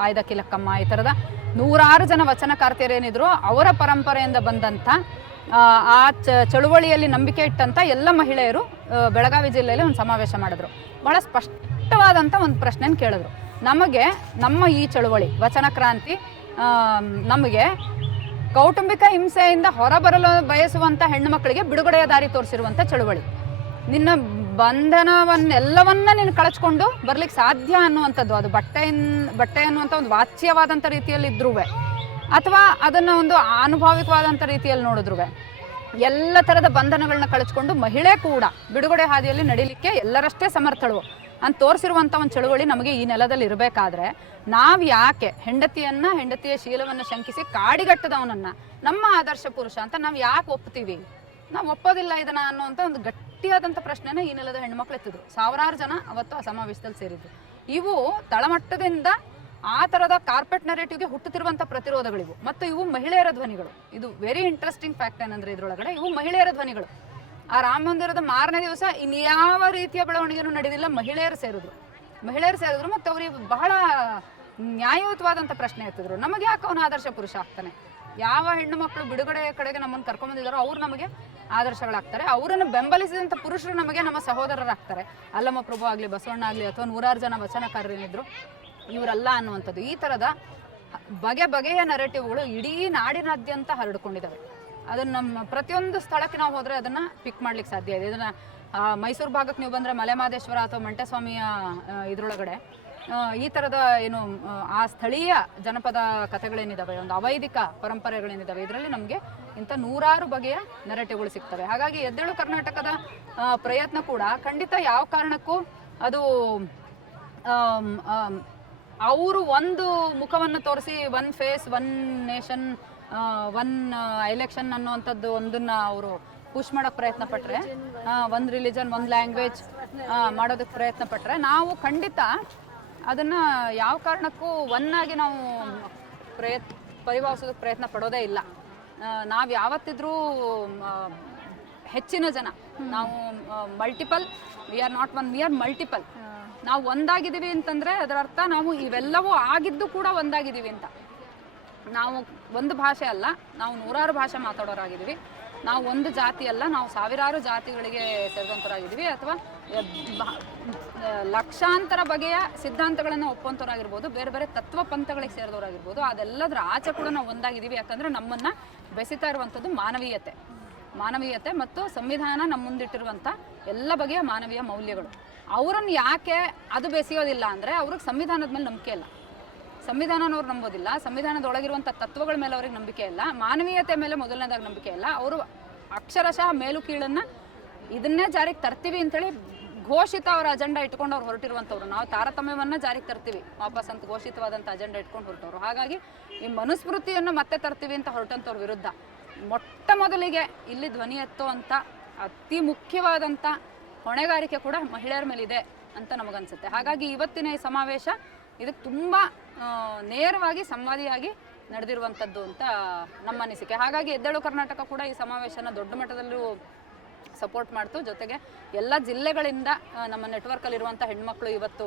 ಆಯ್ದ ಕಿಲಕ್ಕಮ್ಮ, ಈ ಥರದ ನೂರಾರು ಜನ ವಚನಕಾರ್ತಿಯರೇನಿದ್ರು ಅವರ ಪರಂಪರೆಯಿಂದ ಬಂದಂಥ ಆ ಚಳುವಳಿಯಲ್ಲಿ ನಂಬಿಕೆ ಇಟ್ಟಂಥ ಎಲ್ಲ ಮಹಿಳೆಯರು ಬೆಳಗಾವಿ ಜಿಲ್ಲೆಯಲ್ಲಿ ಒಂದು ಸಮಾವೇಶ ಮಾಡಿದ್ರು. ಭಾಳ ಸ್ಪಷ್ಟವಾದಂಥ ಒಂದು ಪ್ರಶ್ನೆನ ಕೇಳಿದ್ರು. ನಮಗೆ ನಮ್ಮ ಈ ಚಳುವಳಿ ವಚನ ಕ್ರಾಂತಿ ನಮಗೆ ಕೌಟುಂಬಿಕ ಹಿಂಸೆಯಿಂದ ಹೊರಬರಲು ಬಯಸುವಂಥ ಹೆಣ್ಣು ಮಕ್ಕಳಿಗೆ ಬಿಡುಗಡೆಯ ದಾರಿ ತೋರಿಸಿರುವಂಥ ಚಳುವಳಿ. ನಿನ್ನ ಬಂಧನವನ್ನೆಲ್ಲವನ್ನ ನೀನು ಕಳಚ್ಕೊಂಡು ಬರ್ಲಿಕ್ಕೆ ಸಾಧ್ಯ ಅನ್ನುವಂಥದ್ದು, ಅದು ಬಟ್ಟೆ ಅನ್ನುವಂಥ ಒಂದು ವಾಚ್ಯವಾದಂಥ ರೀತಿಯಲ್ಲಿ ಇದ್ರೂ ಅಥವಾ ಅದನ್ನು ಒಂದು ಆನುಭಾವಿಕವಾದಂಥ ರೀತಿಯಲ್ಲಿ ನೋಡಿದ್ರು ಎಲ್ಲ ಥರದ ಬಂಧನಗಳನ್ನ ಕಳಚ್ಕೊಂಡು ಮಹಿಳೆ ಕೂಡ ಬಿಡುಗಡೆ ಹಾದಿಯಲ್ಲಿ ನಡೀಲಿಕ್ಕೆ ಎಲ್ಲರಷ್ಟೇ ಸಮರ್ಥಳು ಅಂತ ತೋರಿಸಿರುವಂಥ ಒಂದು ಚಳುವಳಿ ನಮಗೆ ಈ ನೆಲದಲ್ಲಿ ಇರಬೇಕಾದ್ರೆ ನಾವು ಯಾಕೆ ಹೆಂಡತಿಯ ಶೀಲವನ್ನು ಶಂಕಿಸಿ ಕಾಡಿಗಟ್ಟದವನನ್ನು ನಮ್ಮ ಆದರ್ಶ ಪುರುಷ ಅಂತ ನಾವು ಯಾಕೆ ಒಪ್ತೀವಿ? ನಾವು ಒಪ್ಪೋದಿಲ್ಲ ಇದನ್ನ ಅನ್ನುವಂಥ ಒಂದು ಗಟ್ಟಿಯಾದಂಥ ಪ್ರಶ್ನೆನ ಈ ನೆಲದ ಹೆಣ್ಮಕ್ಳು ಎತ್ತಿದ್ರು. ಸಾವಿರಾರು ಜನ ಅವತ್ತು ಆ ಸಮಾವೇಶದಲ್ಲಿ ಸೇರಿದ್ರು. ಇವು ತಳಮಟ್ಟದಿಂದ ಆ ಥರದ ಕಾರ್ಪೆಟ್ ನರೇಟಿವ್ಗೆ ಹುಟ್ಟುತ್ತಿರುವಂಥ ಪ್ರತಿರೋಧಗಳಿವು. ಮತ್ತು ಇವು ಮಹಿಳೆಯರ ಧ್ವನಿಗಳು. ಇದು ವೆರಿ ಇಂಟ್ರೆಸ್ಟಿಂಗ್ ಫ್ಯಾಕ್ಟ್ ಏನಂದರೆ ಇದರೊಳಗಡೆ ಇವು ಮಹಿಳೆಯರ ಧ್ವನಿಗಳು. ಆ ರಾಮ ಮಂದಿರದ ಮಾರನೇ ದಿವಸ ಇನ್ಯಾವ ರೀತಿಯ ಬೆಳವಣಿಗೆನೂ ನಡೆದಿಲ್ಲ. ಮಹಿಳೆಯರು ಸೇರಿದ್ರು ಮತ್ತು ಅವರಿಗೆ ಬಹಳ ನ್ಯಾಯಯುತವಾದಂಥ ಪ್ರಶ್ನೆ ಎತ್ತಿದ್ರು. ನಮಗೆ ಯಾಕೆ ಅವನ ಆದರ್ಶ ಪುರುಷ ಆಗ್ತಾನೆ? ಯಾವ ಹೆಣ್ಣು ಮಕ್ಕಳು ಬಿಡುಗಡೆ ಕಡೆಗೆ ನಮ್ಮನ್ನು ಕರ್ಕೊಂಡ್ಬಂದಿದ್ದಾರೋ ಅವ್ರು ನಮಗೆ ಆದರ್ಶಗಳಾಗ್ತಾರೆ. ಅವರನ್ನು ಬೆಂಬಲಿಸಿದಂಥ ಪುರುಷರು ನಮಗೆ ನಮ್ಮ ಸಹೋದರರಾಗ್ತಾರೆ. ಅಲ್ಲಮ್ಮ ಪ್ರಭು ಆಗಲಿ, ಬಸವಣ್ಣ ಆಗಲಿ, ಅಥವಾ ನೂರಾರು ಜನ ವಚನಕಾರರೇನಿದ್ರು ಇವರಲ್ಲ ಅನ್ನುವಂಥದ್ದು. ಈ ಥರದ ಬಗೆಯ ನರೇಟಿವ್ಗಳು ಇಡೀ ನಾಡಿನಾದ್ಯಂತ ಹರಡ್ಕೊಂಡಿದ್ದಾವೆ. ಅದನ್ನು ನಮ್ಮ ಪ್ರತಿಯೊಂದು ಸ್ಥಳಕ್ಕೆ ನಾವು ಹೋದರೆ ಅದನ್ನು ಪಿಕ್ ಮಾಡ್ಲಿಕ್ಕೆ ಸಾಧ್ಯ ಇದೆ. ಇದನ್ನು ಮೈಸೂರು ಭಾಗಕ್ಕೆ ನೀವು ಬಂದರೆ ಮಲೆಮಹದೇಶ್ವರ ಅಥವಾ ಮಂಟೆಸ್ವಾಮಿಯ ಇದರೊಳಗಡೆ ಈ ಥರದ ಏನು ಆ ಸ್ಥಳೀಯ ಜನಪದ ಕಥೆಗಳೇನಿದ್ದಾವೆ, ಒಂದು ಅವೈದಿಕ ಪರಂಪರೆಗಳೇನಿದ್ದಾವೆ, ಇದರಲ್ಲಿ ನಮಗೆ ಇಂಥ ನೂರಾರು ಬಗೆಯ ನರೇಟಿವ್ಗಳು ಸಿಗ್ತವೆ. ಹಾಗಾಗಿ ಎದ್ದೇಳು ಕರ್ನಾಟಕದ ಪ್ರಯತ್ನ ಕೂಡ ಖಂಡಿತ ಯಾವ ಕಾರಣಕ್ಕೂ ಅದು ಅವರು ಒಂದು ಮುಖವನ್ನು ತೋರಿಸಿ one phase one nation one election ಅನ್ನುವಂಥದ್ದು ಒಂದನ್ನು ಅವರು ಪುಷ್ ಮಾಡೋಕ್ಕೆ ಪ್ರಯತ್ನ ಪಟ್ಟರೆ, ಒಂದು ರಿಲಿಜನ್ ಒಂದು ಲ್ಯಾಂಗ್ವೇಜ್ ಮಾಡೋದಕ್ಕೆ ಪ್ರಯತ್ನ ಪಟ್ಟರೆ ನಾವು ಖಂಡಿತ ಅದನ್ನು ಯಾವ ಕಾರಣಕ್ಕೂ ಒನ್ನಾಗಿ ನಾವು ಪರಿಭಾವಿಸೋದಕ್ಕೆ ಪ್ರಯತ್ನ ಪಡೋದೇ ಇಲ್ಲ. ನಾವು ಯಾವತ್ತಿದ್ರೂ ಹೆಚ್ಚಿನ ಜನ ನಾವು multiple, we are not one, we are multiple. ನಾವು ಒಂದಾಗಿದ್ದೀವಿ ಅಂತಂದರೆ ಅದರ ಅರ್ಥ ನಾವು ಇವೆಲ್ಲವೂ ಆಗಿದ್ದು ಕೂಡ ಒಂದಾಗಿದ್ದೀವಿ ಅಂತ. ನಾವು ಒಂದು ಭಾಷೆ ಅಲ್ಲ, ನಾವು ನೂರಾರು ಭಾಷೆ ಮಾತಾಡೋರಾಗಿದ್ದೀವಿ. ನಾವು ಒಂದು ಜಾತಿ ಅಲ್ಲ, ನಾವು ಸಾವಿರಾರು ಜಾತಿಗಳಿಗೆ ಸೇರಿದಂಥವರಾಗಿದ್ದೀವಿ. ಅಥವಾ ಲಕ್ಷಾಂತರ ಬಗೆಯ ಸಿದ್ಧಾಂತಗಳನ್ನು ಒಪ್ಪುವಂಥವರಾಗಿರ್ಬೋದು, ಬೇರೆ ಬೇರೆ ತತ್ವ ಪಂಥಗಳಿಗೆ ಸೇರಿದವರಾಗಿರ್ಬೋದು. ಅದೆಲ್ಲದರ ಆಚೆ ಕೂಡ ನಾವು ಒಂದಾಗಿದ್ದೀವಿ. ಯಾಕಂದರೆ ನಮ್ಮನ್ನು ಬೆಸಿತಾ ಇರುವಂಥದ್ದು ಮಾನವೀಯತೆ ಮತ್ತು ಸಂವಿಧಾನ ನಮ್ಮ ಮುಂದಿಟ್ಟಿರುವಂಥ ಎಲ್ಲ ಬಗೆಯ ಮಾನವೀಯ ಮೌಲ್ಯಗಳು. ಅವರನ್ನು ಯಾಕೆ ಅದು ಬೆಸೆಯೋದಿಲ್ಲ ಅಂದರೆ ಅವ್ರಿಗೆ ಸಂವಿಧಾನದ ಮೇಲೆ ನಂಬಿಕೆ ಇಲ್ಲ, ಸಂವಿಧಾನನವ್ರು ನಂಬೋದಿಲ್ಲ, ಸಂವಿಧಾನದೊಳಗಿರುವಂಥ ತತ್ವಗಳ ಮೇಲೆ ಅವ್ರಿಗೆ ನಂಬಿಕೆ ಇಲ್ಲ, ಮಾನವೀಯತೆ ಮೇಲೆ ಮೊದಲನೇದಾಗಿ ನಂಬಿಕೆ ಇಲ್ಲ. ಅವರು ಅಕ್ಷರಶಃ ಮೇಲು ಕೀಳನ್ನು ಇದನ್ನೇ ಜಾರಿಗೆ ತರ್ತೀವಿ ಅಂತೇಳಿ ಘೋಷಿತ ಅವರ ಅಜೆಂಡಾ ಇಟ್ಕೊಂಡು ಅವ್ರು ಹೊರಟಿರುವಂಥವ್ರು. ನಾವು ತಾರತಮ್ಯವನ್ನು ಜಾರಿಗೆ ತರ್ತೀವಿ ವಾಪಸ್ ಅಂತ ಘೋಷಿತವಾದಂಥ ಅಜೆಂಡಾ ಇಟ್ಕೊಂಡು ಹೊರಟವರು. ಹಾಗಾಗಿ ಈ ಮನುಸ್ಮೃತಿಯನ್ನು ಮತ್ತೆ ತರ್ತೀವಿ ಅಂತ ಹೊರಟಂಥವ್ರ ವಿರುದ್ಧ ಮೊಟ್ಟ ಮೊದಲಿಗೆ ಇಲ್ಲಿ ಧ್ವನಿ ಎತ್ತುವಂಥ ಅತಿ ಮುಖ್ಯವಾದಂಥ ಹೊಣೆಗಾರಿಕೆ ಕೂಡ ಮಹಿಳೆಯರ ಮೇಲಿದೆ ಅಂತ ನಮಗನ್ಸುತ್ತೆ. ಹಾಗಾಗಿ ಇವತ್ತಿನ ಈ ಸಮಾವೇಶ ಇದಕ್ಕೆ ತುಂಬ ನೇರವಾಗಿ ಸಂವಾದಿಯಾಗಿ ನಡೆದಿರುವಂಥದ್ದು ಅಂತ ನಮ್ಮ ಅನಿಸಿಕೆ. ಹಾಗಾಗಿ ಎದ್ದೇಳು ಕರ್ನಾಟಕ ಕೂಡ ಈ ಸಮಾವೇಶನ ದೊಡ್ಡ ಮಟ್ಟದಲ್ಲೂ ಸಪೋರ್ಟ್ ಮಾಡ್ತು. ಜೊತೆಗೆ ಎಲ್ಲ ಜಿಲ್ಲೆಗಳಿಂದ ನಮ್ಮ ನೆಟ್ವರ್ಕಲ್ಲಿರುವಂಥ ಹೆಣ್ಮಕ್ಳು ಇವತ್ತು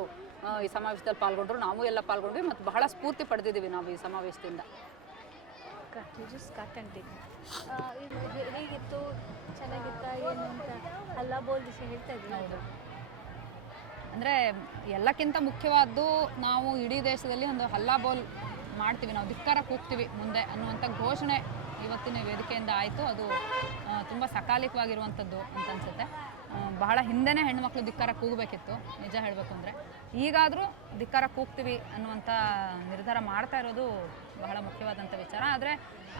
ಈ ಸಮಾವೇಶದಲ್ಲಿ ಪಾಲ್ಗೊಂಡ್ರು, ನಾವು ಎಲ್ಲ ಪಾಲ್ಗೊಂಡ್ವಿ ಮತ್ತು ಬಹಳ ಸ್ಫೂರ್ತಿ ಪಡೆದಿದ್ದೀವಿ ನಾವು ಈ ಸಮಾವೇಶದಿಂದ. ಹೇಗಿತ್ತು, ಚೆನ್ನಾಗಿತ್ತ ಏನು ಅಂತ ಅಲ್ಲ ಬೋಲ್ ವಿಷಯ ಹೇಳ್ತಾ ಇದ್ದೀನಿ. ಹೌದು, ಅಂದರೆ ಎಲ್ಲಕ್ಕಿಂತ ಮುಖ್ಯವಾದ್ದು ನಾವು ಇಡೀ ದೇಶದಲ್ಲಿ ಒಂದು ಹಲ್ಲಾ ಬೋಲ್ ಮಾಡ್ತೀವಿ, ನಾವು ಧಿಕ್ಕಾರ ಕೂಗ್ತೀವಿ ಮುಂದೆ ಅನ್ನುವಂಥ ಘೋಷಣೆ ಇವತ್ತಿನ ವೇದಿಕೆಯಿಂದ ಆಯಿತು. ಅದು ತುಂಬ ಸಕಾಲಿಕವಾಗಿರುವಂಥದ್ದು ಅಂತ ಅನಿಸುತ್ತೆ. ಬಹಳ ಹಿಂದೆನೇ ಹೆಣ್ಮಕ್ಳು ಧಿಕ್ಕಾರ ಕೂಗಬೇಕಿತ್ತು ನಿಜ ಹೇಳಬೇಕು ಅಂದರೆ. ಈಗಾದರೂ ಧಿಕ್ಕಾರ ಕೂಗ್ತೀವಿ ಅನ್ನುವಂಥ ನಿರ್ಧಾರ ಮಾಡ್ತಾ ಇರೋದು ಬಹಳ ಮುಖ್ಯವಾದಂಥ ವಿಚಾರ. ಆದರೆ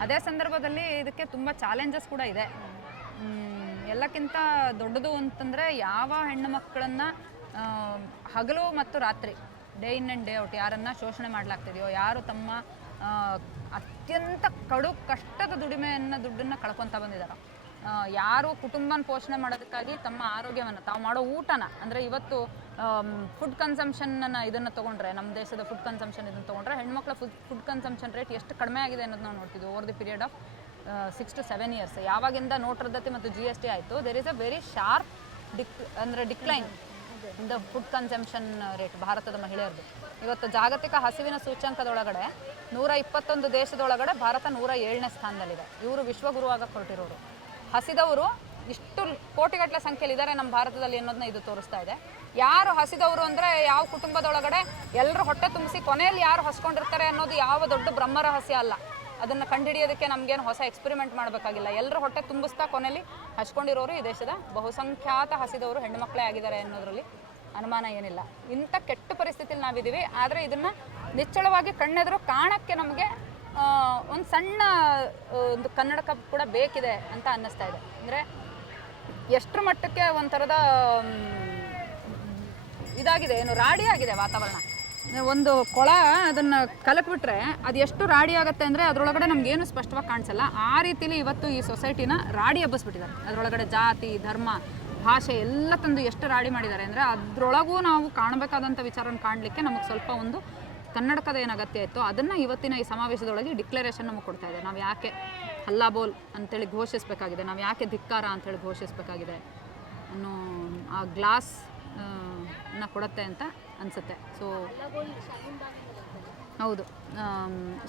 ಅದೇ ಸಂದರ್ಭದಲ್ಲಿ ಇದಕ್ಕೆ ತುಂಬ ಚಾಲೆಂಜಸ್ ಕೂಡ ಇದೆ. ಎಲ್ಲಕ್ಕಿಂತ ದೊಡ್ಡದು ಅಂತಂದರೆ ಯಾವ ಹೆಣ್ಣು ಮಕ್ಕಳನ್ನು ಹಗಲು ಮತ್ತು ರಾತ್ರಿ, day in and day out ಯಾರನ್ನು ಶೋಷಣೆ ಮಾಡಲಾಗ್ತಿದೆಯೋ, ಯಾರು ತಮ್ಮ ಅತ್ಯಂತ ಕಡು ಕಷ್ಟದ ದುಡ್ಡನ್ನು ಕಳ್ಕೊತಾ ಬಂದಿದ್ದಾರೋ, ಯಾರು ಕುಟುಂಬನ ಪೋಷಣೆ ಮಾಡೋದಕ್ಕಾಗಿ ತಮ್ಮ ಆರೋಗ್ಯವನ್ನು ತಾವು ಮಾಡೋ ಊಟನ, ಅಂದರೆ ಇವತ್ತು ಫುಡ್ ಕನ್ಸಂಪ್ಷನ್ನ ಇದನ್ನು ತೊಗೊಂಡ್ರೆ, ನಮ್ಮ ದೇಶದ ಫುಡ್ ಕನ್ಸಂಪ್ಷನ್ ಇದನ್ನು ತೊಗೊಂಡ್ರೆ ಹೆಣ್ಮಕ್ಳ ಫುಡ್ ಕನ್ಸಂಪ್ಷನ್ ರೇಟ್ ಎಷ್ಟು ಕಡಿಮೆ ಆಗಿದೆ ಅನ್ನೋದು ನಾವು ನೋಡ್ತಿದ್ವಿ over the period of 6 to 7 years. ಯಾವಾಗಿಂದ ನೋಟ್ ರದ್ದತಿ ಮತ್ತು GST ಆಯಿತು, there is a very sharp decline in the food consumption rate ಭಾರತದ ಮಹಿಳೆಯರದು. ಇವತ್ತು ಜಾಗತಿಕ ಹಸಿವಿನ ಸೂಚ್ಯಂಕದೊಳಗಡೆ 121 ದೇಶದೊಳಗಡೆ ಭಾರತ 107ನೇ ಸ್ಥಾನದಲ್ಲಿದೆ. ಇವರು ವಿಶ್ವಗುರು ಆಗಕ್ಕೆ ಹೊರಟಿರೋರು. ಹಸಿದವರು ಇಷ್ಟು ಕೋಟಿಗಟ್ಟಲೆ ಸಂಖ್ಯೆಯಲ್ಲಿ ಇದ್ದಾರೆ ನಮ್ಮ ಭಾರತದಲ್ಲಿ ಅನ್ನೋದನ್ನ ಇದು ತೋರಿಸ್ತಾ ಇದೆ. ಯಾರು ಹಸಿದವರು ಅಂದರೆ ಯಾವ ಕುಟುಂಬದೊಳಗಡೆ ಎಲ್ಲರೂ ಹೊಟ್ಟೆ ತುಂಬಿಸಿ ಕೊನೆಯಲ್ಲಿ ಯಾರು ಹಸ್ಕೊಂಡಿರ್ತಾರೆ ಅನ್ನೋದು ಯಾವ ದೊಡ್ಡ ಬ್ರಹ್ಮ ರಹಸ್ಯ ಅಲ್ಲ. ಅದನ್ನು ಕಂಡುಹಿಡಿಯೋದಕ್ಕೆ ನಮಗೇನು ಹೊಸ ಎಕ್ಸ್ಪೆರಿಮೆಂಟ್ ಮಾಡಬೇಕಾಗಿಲ್ಲ. ಎಲ್ಲರೂ ಹೊಟ್ಟೆ ತುಂಬಿಸ್ತಾ ಕೊನೆಯಲ್ಲಿ ಹಚ್ಕೊಂಡಿರೋರು ಈ ದೇಶದ ಬಹುಸಂಖ್ಯಾತ ಹಸಿದವರು ಹೆಣ್ಣುಮಕ್ಕಳೇ ಆಗಿದ್ದಾರೆ ಅನ್ನೋದರಲ್ಲಿ ಅನುಮಾನ ಏನಿಲ್ಲ. ಇಂಥ ಕೆಟ್ಟ ಪರಿಸ್ಥಿತಿಯಲ್ಲಿ ನಾವಿದ್ದೀವಿ. ಆದರೆ ಇದನ್ನು ನಿಚ್ಚಳವಾಗಿ ಕಣ್ಣೆದುರು ಕಾಣಕ್ಕೆ ನಮಗೆ ಒಂದು ಸಣ್ಣ ಒಂದು ಕನ್ನಡಕ ಕೂಡ ಬೇಕಿದೆ ಅಂತ ಅನ್ನಿಸ್ತಾ ಇದೆ. ಅಂದರೆ ಎಷ್ಟರ ಮಟ್ಟಕ್ಕೆ ಒಂಥರದ ಇದಾಗಿದೆ, ಏನು ರಾಡಿ ಆಗಿದೆ ವಾತಾವರಣ. ಒಂದು ಕೊಳ ಅದನ್ನು ಕಲಕ್ಬಿಟ್ರೆ ಅದು ಎಷ್ಟು ರಾಡಿ ಆಗುತ್ತೆ ಅಂದರೆ ಅದರೊಳಗಡೆ ನಮಗೇನು ಸ್ಪಷ್ಟವಾಗಿ ಕಾಣಿಸಲ್ಲ. ಆ ರೀತಿಲಿ ಇವತ್ತು ಈ ಸೊಸೈಟಿನ ರಾಡಿ ಹಬ್ಬಿಸ್ಬಿಟ್ಟಿದ್ದಾರೆ. ಅದರೊಳಗಡೆ ಜಾತಿ, ಧರ್ಮ, ಭಾಷೆ ಎಲ್ಲ ತಂದು ಎಷ್ಟು ರಾಡಿ ಮಾಡಿದ್ದಾರೆ ಅಂದರೆ ಅದರೊಳಗೂ ನಾವು ಕಾಣಬೇಕಾದಂಥ ವಿಚಾರನ ಕಾಣಲಿಕ್ಕೆ ನಮಗೆ ಸ್ವಲ್ಪ ಒಂದು ಕನ್ನಡಕದ ಏನು ಅಗತ್ಯ ಇತ್ತು ಅದನ್ನು ಇವತ್ತಿನ ಈ ಸಮಾವೇಶದೊಳಗೆ ಡಿಕ್ಲರೇಷನ್ ನಮಗೆ ಕೊಡ್ತಾ ಇದೆ. ನಾವು ಯಾಕೆ ಹಲ್ಲಾ ಬೋಲ್ ಅಂತೇಳಿ ಘೋಷಿಸಬೇಕಾಗಿದೆ, ನಾವು ಯಾಕೆ ಧಿಕ್ಕಾರ ಅಂಥೇಳಿ ಘೋಷಿಸಬೇಕಾಗಿದೆ ಅನ್ನೋ ಆ ಗ್ಲಾಸ್ ಕೊಡುತ್ತೆ ಅಂತ ಅನಿಸುತ್ತೆ. ಸೊ ಹೌದು,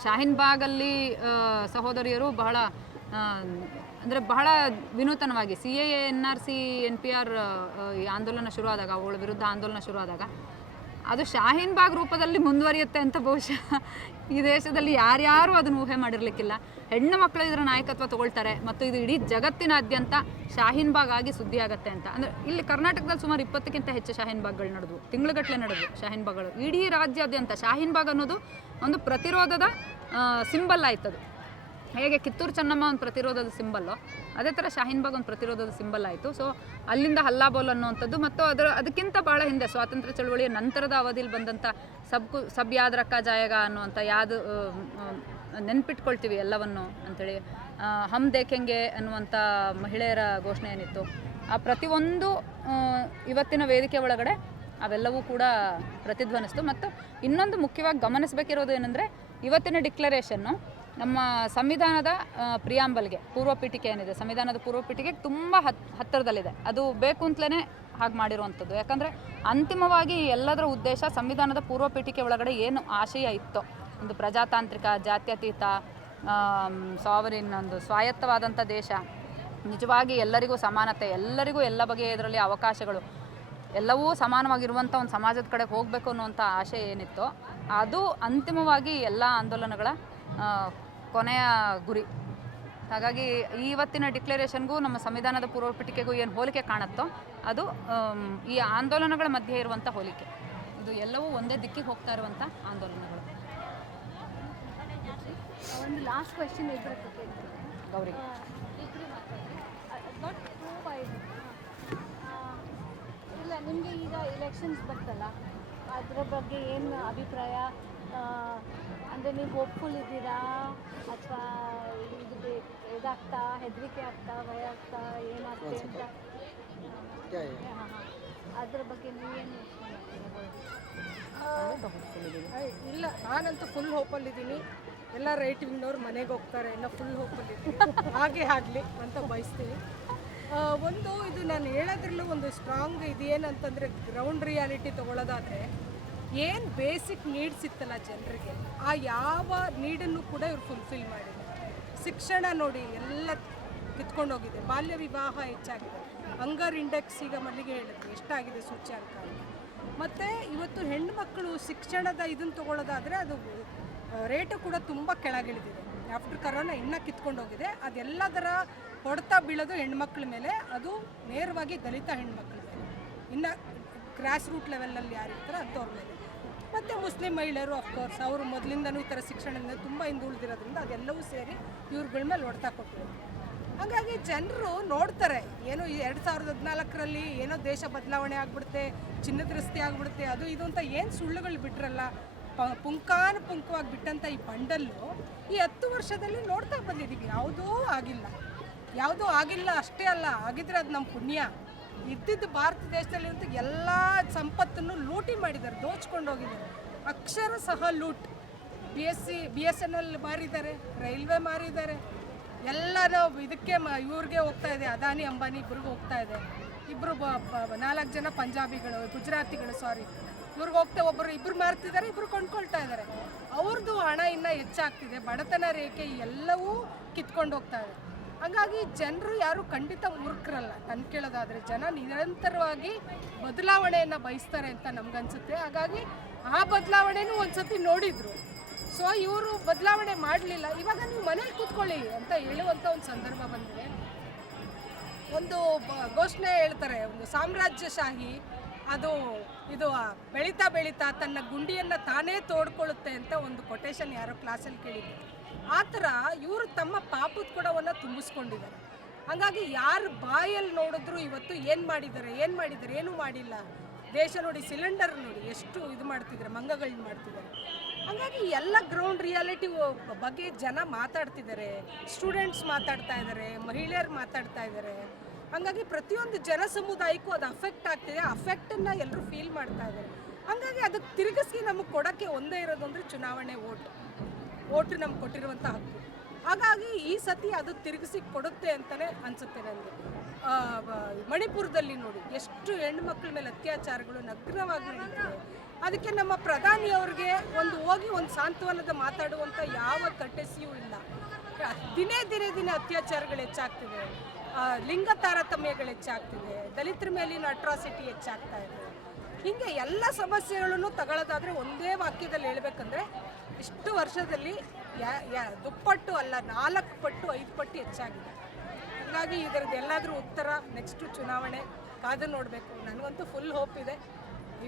ಶಾಹೀನ್ ಬಾಗಲ್ಲಿ ಸಹೋದರಿಯರು ಬಹಳ ಅಂದರೆ ಬಹಳ ವಿನೂತನವಾಗಿ CAA NRC NPR ಈ ಆಂದೋಲನ ಶುರುವಾದಾಗ, ಅವಳ ವಿರುದ್ಧ ಆಂದೋಲನ ಶುರುವಾದಾಗ ಅದು ಶಾಹೀನ್ ಬಾಗ್ ರೂಪದಲ್ಲಿ ಮುಂದುವರಿಯುತ್ತೆ ಅಂತ ಬಹುಶಃ ಈ ದೇಶದಲ್ಲಿ ಯಾರ್ಯಾರು ಅದನ್ನು ಊಹೆ ಮಾಡಿರಲಿಕ್ಕಿಲ್ಲ. ಹೆಣ್ಣು ಮಕ್ಕಳು ಇದರ ನಾಯಕತ್ವ ತಗೊಳ್ತಾರೆ ಮತ್ತು ಇದು ಇಡೀ ಜಗತ್ತಿನಾದ್ಯಂತ ಶಾಹೀನ್ ಬಾಗ್ ಆಗಿ ಸುದ್ದಿ ಆಗುತ್ತೆ ಅಂತ. ಅಂದರೆ ಇಲ್ಲಿ ಕರ್ನಾಟಕದಲ್ಲಿ ಸುಮಾರು 20ಕ್ಕಿಂತ ಹೆಚ್ಚು ಶಾಹೀನ್ ಬಾಗ್ಗಳು ನಡೆದವು, ತಿಂಗಳುಗಟ್ಟಲೆ ನಡೆದವು ಶಾಹೀನ್ ಬಾಗ್ಗಳು. ಇಡೀ ರಾಜ್ಯಾದ್ಯಂತ ಶಾಹೀನ್ ಬಾಗ್ ಅನ್ನೋದು ಒಂದು ಪ್ರತಿರೋಧದ ಸಿಂಬಲ್ ಆಯ್ತದು. ಹೇಗೆ ಕಿತ್ತೂರು ಚೆನ್ನಮ್ಮ ಒಂದು ಪ್ರತಿರೋಧದ ಸಿಂಬಲ್ಲು, ಅದೇ ಥರ ಶಾಹೀನ್ ಬಾಗ್ ಒಂದು ಪ್ರತಿರೋಧದ ಸಿಂಬಲ್ ಆಯಿತು. ಸೊ ಅಲ್ಲಿಂದ ಹಲ್ಲಾ ಬೋಲ್ ಅನ್ನುವಂಥದ್ದು ಮತ್ತು ಅದಕ್ಕಿಂತ ಭಾಳ ಹಿಂದೆ ಸ್ವಾತಂತ್ರ್ಯ ಚಳವಳಿಯ ನಂತರದ ಅವಧಿಯಲ್ಲಿ ಬಂದಂಥ ಸಬ್ ಯಾದ್ ರಕ್ಕಾ ಜಾಯೇಗಾ ಅನ್ನುವಂಥ ನೆನ್ಪಿಟ್ಕೊಳ್ತೀವಿ ಎಲ್ಲವನ್ನು ಅಂಥೇಳಿ. ಹಮ್ ದೇಖೆಂಗೆ ಅನ್ನುವಂಥ ಮಹಿಳೆಯರ ಘೋಷಣೆ ಏನಿತ್ತು, ಆ ಪ್ರತಿಯೊಂದು ಇವತ್ತಿನ ವೇದಿಕೆ ಒಳಗಡೆ ಅವೆಲ್ಲವೂ ಕೂಡ ಪ್ರತಿಧ್ವನಿಸ್ತು. ಮತ್ತು ಇನ್ನೊಂದು ಮುಖ್ಯವಾಗಿ ಗಮನಿಸಬೇಕಿರೋದು ಏನಂದರೆ ಇವತ್ತಿನ ಡಿಕ್ಲರೇಷನ್ನು ನಮ್ಮ ಸಂವಿಧಾನದ ಪ್ರಿಯಾಂಬಲ್ಗೆ, ಪೂರ್ವ ಪೀಠಿಕೆ ಏನಿದೆ, ಸಂವಿಧಾನದ ಪೂರ್ವ ಪೀಠಿಕೆಗೆ ತುಂಬ ಹತ್ತಿರದಲ್ಲಿದೆ. ಅದು ಬೇಕು ಅಂತಲೇ ಹಾಗೆ ಮಾಡಿರುವಂಥದ್ದು. ಯಾಕಂದರೆ ಅಂತಿಮವಾಗಿ ಎಲ್ಲದರ ಉದ್ದೇಶ ಸಂವಿಧಾನದ ಪೂರ್ವ ಪೀಠಿಕೆ ಒಳಗಡೆ ಏನು ಆಶಯ ಇತ್ತೋ, ಒಂದು ಪ್ರಜಾತಾಂತ್ರಿಕ, ಜಾತ್ಯತೀತ, ಸಾವರಿನ್, ಒಂದು ಸ್ವಾಯತ್ತವಾದಂಥ ದೇಶ, ನಿಜವಾಗಿ ಎಲ್ಲರಿಗೂ ಸಮಾನತೆ, ಎಲ್ಲರಿಗೂ ಎಲ್ಲ ಬಗೆಯ ಇದರಲ್ಲಿ ಅವಕಾಶಗಳು, ಎಲ್ಲವೂ ಸಮಾನವಾಗಿರುವಂಥ ಒಂದು ಸಮಾಜದ ಕಡೆಗೆ ಹೋಗಬೇಕು ಅನ್ನುವಂಥ ಆಶಯ ಏನಿತ್ತೋ ಅದು ಅಂತಿಮವಾಗಿ ಎಲ್ಲ ಆಂದೋಲನಗಳ ಕೊನೆಯ ಗುರಿ. ಹಾಗಾಗಿ ಇವತ್ತಿನ ಡಿಕ್ಲರೇಷನ್ಗೂ ನಮ್ಮ ಸಂವಿಧಾನದ ಪೂರ್ವ ಪೀಠಿಕೆಗೂ ಏನು ಹೋಲಿಕೆ ಕಾಣುತ್ತೋ ಅದು ಈ ಆಂದೋಲನಗಳ ಮಧ್ಯೆ ಇರುವಂಥ ಹೋಲಿಕೆ. ಇದು ಎಲ್ಲವೂ ಒಂದೇ ದಿಕ್ಕಿಗೆ ಹೋಗ್ತಾ ಇರುವಂಥ ಆಂದೋಲನಗಳು. ಒಂದು ಲಾಸ್ಟ್ ಕ್ವೆಶ್ಚನ್ ಇಬ್ಬರ ಗೌರಿ. ಇಲ್ಲ, ನಿಮಗೆ ಈಗ ಎಲೆಕ್ಷನ್ಸ್ ಬರ್ತಲ್ಲ, ಅದರ ಬಗ್ಗೆ ಏನು ಅಭಿಪ್ರಾಯ? ಅಂದರೆ ನೀವು ಹೋಪ್ಫುಲ್ ಇದ್ದೀರಾ ಅಥವಾ ಇದು ಇದಾಗ್ತಾ, ಹೆದರಿಕೆ ಆಗ್ತಾ, ಭಯ ಆಗ್ತಾ, ಏನಾಗ್ತದೆ ಅಂತ? ಅದ್ರ ಬಗ್ಗೆ ನೀವೇನು? ಇಲ್ಲ, ನಾನಂತೂ ಫುಲ್ ಹೋಪಲ್ಲಿದ್ದೀನಿ. ಎಲ್ಲ ರೈಟ್ ವಿಂಗ್ನವ್ರು ಮನೆಗೆ ಹೋಗ್ತಾರೆ, ಎಲ್ಲ ಫುಲ್ ಹೋಪಲ್ಲಿ ಹಾಗೆ ಆಗಲಿ ಅಂತ ಬಯಸ್ತೀವಿ. ಒಂದು ಇದು ನಾನು ಹೇಳೋದ್ರಲ್ಲೂ ಒಂದು ಸ್ಟ್ರಾಂಗ್ ಇದೇನಂತಂದರೆ, ಗ್ರೌಂಡ್ ರಿಯಾಲಿಟಿ ತೊಗೊಳ್ಳೋದಾದರೆ ಏನು ಬೇಸಿಕ್ ನೀಡ್ಸ್ ಇತ್ತಲ್ಲ ಜನರಿಗೆ, ಆ ಯಾವ ನೀಡನ್ನು ಕೂಡ ಇವ್ರು ಫುಲ್ಫಿಲ್ ಮಾಡಿದ್ದಾರೆ. ಶಿಕ್ಷಣ ನೋಡಿ ಎಲ್ಲ ಕಿತ್ಕೊಂಡೋಗಿದೆ, ಬಾಲ್ಯ ವಿವಾಹ ಹೆಚ್ಚಾಗಿದೆ, ಹಂಗರ್ ಇಂಡೆಕ್ಸ್ ಈಗ ಮೊದಲಿಗೆ ಹೇಳಿದ್ರು ಎಷ್ಟಾಗಿದೆ ಸೂಚ್ಯಾಂಕ ಅಂತ. ಮತ್ತು ಇವತ್ತು ಹೆಣ್ಮಕ್ಳು ಶಿಕ್ಷಣದ ಇದನ್ನು ತೊಗೊಳ್ಳೋದಾದರೆ ಅದು ರೇಟು ಕೂಡ ತುಂಬ ಕೆಳಗಿಳಿದಿದೆ. ಆಫ್ಟರ್ ಕರೋನಾ ಇನ್ನೂ ಕಿತ್ಕೊಂಡೋಗಿದೆ. ಅದೆಲ್ಲದರ ಹೊಡೆತ ಬೀಳೋದು ಹೆಣ್ಮಕ್ಳ ಮೇಲೆ, ಅದು ನೇರವಾಗಿ ದಲಿತ ಹೆಣ್ಮಕ್ಳ ಮೇಲೆ, ಇನ್ನು ಗ್ರಾಸ್ ರೂಟ್ ಲೆವೆಲಲ್ಲಿ ಯಾರಿರ್ತಾರೆ ಅಂಥವ್ರ ಮೇಲೆ. ಮತ್ತು ಮುಸ್ಲಿಂ ಮಹಿಳೆಯರು ಅಫ್ಕೋರ್ಸ್ ಅವರು ಮೊದಲಿಂದನೂ ಈ ಥರ ಶಿಕ್ಷಣದಿಂದ ತುಂಬ ಹಿಂದುಳಿದಿರೋದ್ರಿಂದ ಅದೆಲ್ಲವೂ ಸೇರಿ ಇವ್ರುಗಳ ಮೇಲೆ ಹೊಡೆತ ಕೊಟ್ಟಿರೋದು. ಹಾಗಾಗಿ ಜನರು ನೋಡ್ತಾರೆ, ಏನೋ 2014ರಲ್ಲಿ ಏನೋ ದೇಶ ಬದಲಾವಣೆ ಆಗಿಬಿಡುತ್ತೆ, ಚಿನ್ನದ ರಸ್ತೆ ಆಗಿಬಿಡುತ್ತೆ, ಅದು ಇದು ಅಂತ ಏನು ಸುಳ್ಳುಗಳು ಬಿಟ್ರಲ್ಲ, ಪುಂಖಾನುಪುಂಖವಾಗಿ ಬಿಟ್ಟಂಥ ಈ ಬಂಡಲ್ಲು ಈ 10 ವರ್ಷದಲ್ಲಿ ನೋಡ್ತಾ ಬಂದಿದ್ದೀವಿ. ಯಾವುದೂ ಆಗಿಲ್ಲ ಅಷ್ಟೇ ಅಲ್ಲ, ಆಗಿದ್ರೆ ಅದು ನಮ್ಮ ಪುಣ್ಯ. ಇದ್ದಿದ್ದು ಭಾರತ ದೇಶದಲ್ಲಿ ಅಂತ ಎಲ್ಲ ಸಂಪತ್ತನ್ನು ಲೂಟಿ ಮಾಡಿದ್ದಾರೆ, ದೋಚ್ಕೊಂಡು ಹೋಗಿದ್ದಾರೆ, ಅಕ್ಷರ ಸಹ ಲೂಟ್. BSNL ಮಾರಿದ್ದಾರೆ, ರೈಲ್ವೆ ಮಾರಿದ್ದಾರೆ, ಎಲ್ಲ ನಾವು ಇದಕ್ಕೆ ಇವ್ರಿಗೆ ಹೋಗ್ತಾ ಇದೆ, ಅದಾನಿ ಅಂಬಾನಿ ಇಬ್ರಿಗೂ ಹೋಗ್ತಾ ಇದೆ. ಇಬ್ಬರು 4 ಜನ ಪಂಜಾಬಿಗಳು, ಗುಜರಾತಿಗಳು ಇವ್ರಿಗೆ ಹೋಗ್ತಾ ಇಬ್ಬರು ಮಾರ್ತಿದ್ದಾರೆ, ಇಬ್ಬರು ಕೊಂಡ್ಕೊಳ್ತಾ ಇದ್ದಾರೆ. ಅವ್ರದ್ದು ಹಣ ಇನ್ನೂ ಹೆಚ್ಚಾಗ್ತಿದೆ, ಬಡತನ ರೇಖೆ ಎಲ್ಲವೂ ಕಿತ್ಕೊಂಡು ಹೋಗ್ತಾ ಇದೆ. ಹಾಗಾಗಿ ಜನರು ಯಾರು ಖಂಡಿತ ಮೂರ್ಖರಲ್ಲ. ನಾನು ಕೇಳೋದಾದರೆ ಜನ ನಿರಂತರವಾಗಿ ಬದಲಾವಣೆಯನ್ನು ಬಯಸ್ತಾರೆ ಅಂತ ನಮಗನ್ಸುತ್ತೆ. ಹಾಗಾಗಿ ಆ ಬದಲಾವಣೆನೂ ಒಂದ್ಸತಿ ನೋಡಿದ್ರು. ಸೊ ಇವರು ಬದಲಾವಣೆ ಮಾಡಲಿಲ್ಲ, ಇವಾಗ ನೀವು ಮನೇಲಿ ಕೂತ್ಕೊಳ್ಳಿ ಅಂತ ಹೇಳುವಂಥ ಒಂದು ಸಂದರ್ಭ ಬಂದಿದೆ. ಒಂದು ಘೋಷಣೆ ಹೇಳ್ತಾರೆ, ಒಂದು ಸಾಮ್ರಾಜ್ಯಶಾಹಿ ಇದು ಬೆಳೀತಾ ತನ್ನ ಗುಂಡಿಯನ್ನು ತಾನೇ ತೋಡ್ಕೊಳ್ಳುತ್ತೆ ಅಂತ ಒಂದು ಕೊಟೇಶನ್ ಯಾರೋ ಕ್ಲಾಸಲ್ಲಿ ಕೇಳಿದ್ರು. ಆ ಥರ ಇವರು ತಮ್ಮ ಪಾಪದ ಕೊಡವನ್ನು ತುಂಬಿಸ್ಕೊಂಡಿದ್ದಾರೆ. ಹಾಗಾಗಿ ಯಾರು ಬಾಯಲ್ಲಿ ನೋಡಿದ್ರು ಇವತ್ತು ಏನು ಮಾಡಿದ್ದಾರೆ ಏನೂ ಮಾಡಿಲ್ಲ. ದೇಶ ನೋಡಿ, ಸಿಲಿಂಡರ್ ನೋಡಿ ಎಷ್ಟು ಇದು ಮಾಡ್ತಿದ್ದಾರೆ, ಮಂಗಗಳನ್ನ ಮಾಡ್ತಿದ್ದಾರೆ. ಹಾಗಾಗಿ ಎಲ್ಲ ಗ್ರೌಂಡ್ ರಿಯಾಲಿಟಿ ಬಗ್ಗೆ ಜನ ಮಾತಾಡ್ತಿದ್ದಾರೆ, ಸ್ಟೂಡೆಂಟ್ಸ್ ಮಾತಾಡ್ತಾ ಇದ್ದಾರೆ, ಮಹಿಳೆಯರು ಮಾತಾಡ್ತಾ ಇದ್ದಾರೆ. ಹಾಗಾಗಿ ಪ್ರತಿಯೊಂದು ಜನ ಸಮುದಾಯಕ್ಕೂ ಅದು ಅಫೆಕ್ಟ್ ಆಗ್ತಿದೆ, ಅಫೆಕ್ಟನ್ನು ಎಲ್ಲರೂ ಫೀಲ್ ಮಾಡ್ತಾ ಇದ್ದಾರೆ. ಹಾಗಾಗಿ ಅದಕ್ಕೆ ತಿರುಗಿಸಿ ನಮಗೆ ಕೊಡೋಕ್ಕೆ ಒಂದೇ ಇರೋದು ಅಂದರೆ ಚುನಾವಣೆ, ಓಟು ನಮ್ಗೆ ಕೊಟ್ಟಿರುವಂಥ ಹಕ್ಕು. ಹಾಗಾಗಿ ಈ ಸತಿ ಅದು ತಿರುಗಿಸಿ ಕೊಡುತ್ತೆ ಅಂತಲೇ ಅನಿಸುತ್ತೆ ನನಗೆ. ಮಣಿಪುರದಲ್ಲಿ ನೋಡಿ ಎಷ್ಟು ಹೆಣ್ಣುಮಕ್ಳ ಮೇಲೆ ಅತ್ಯಾಚಾರಗಳು ನಗ್ನವಾಗಿ ನಡೀತಿದೆ. ಅದಕ್ಕೆ ನಮ್ಮ ಪ್ರಧಾನಿಯವ್ರಿಗೆ ಹೋಗಿ ಒಂದು ಸಾಂತ್ವನದ ಮಾತಾಡುವಂಥ ಯಾವ ಕಟ್ಟೆಸಿಯೂ ಇಲ್ಲ. ದಿನೇ ಅತ್ಯಾಚಾರಗಳು ಹೆಚ್ಚಾಗ್ತಿದೆ, ಲಿಂಗ ತಾರತಮ್ಯಗಳು ಹೆಚ್ಚಾಗ್ತಿದೆ, ದಲಿತರ ಮೇಲಿನ ಅಟ್ರಾಸಿಟಿ ಹೆಚ್ಚಾಗ್ತಾ ಇದೆ. ಹೀಗೆ ಎಲ್ಲ ಸಮಸ್ಯೆಗಳನ್ನು ತಗೊಳ್ಳೋದಾದರೆ ಒಂದೇ ವಾಕ್ಯದಲ್ಲಿ ಹೇಳ್ಬೇಕಂದ್ರೆ ಇಷ್ಟು ವರ್ಷದಲ್ಲಿ ದುಪ್ಪಟ್ಟು ಅಲ್ಲ 4 ಪಟ್ಟು 5 ಪಟ್ಟು ಹೆಚ್ಚಾಗಿದೆ. ಹಾಗಾಗಿ ಇದರದ್ದು ಎಲ್ಲಾದರೂ ಉತ್ತರ ನೆಕ್ಸ್ಟು ಚುನಾವಣೆ ಕಾದು ನೋಡಬೇಕು. ನನಗಂತೂ ಫುಲ್ ಹೋಪ್ ಇದೆ,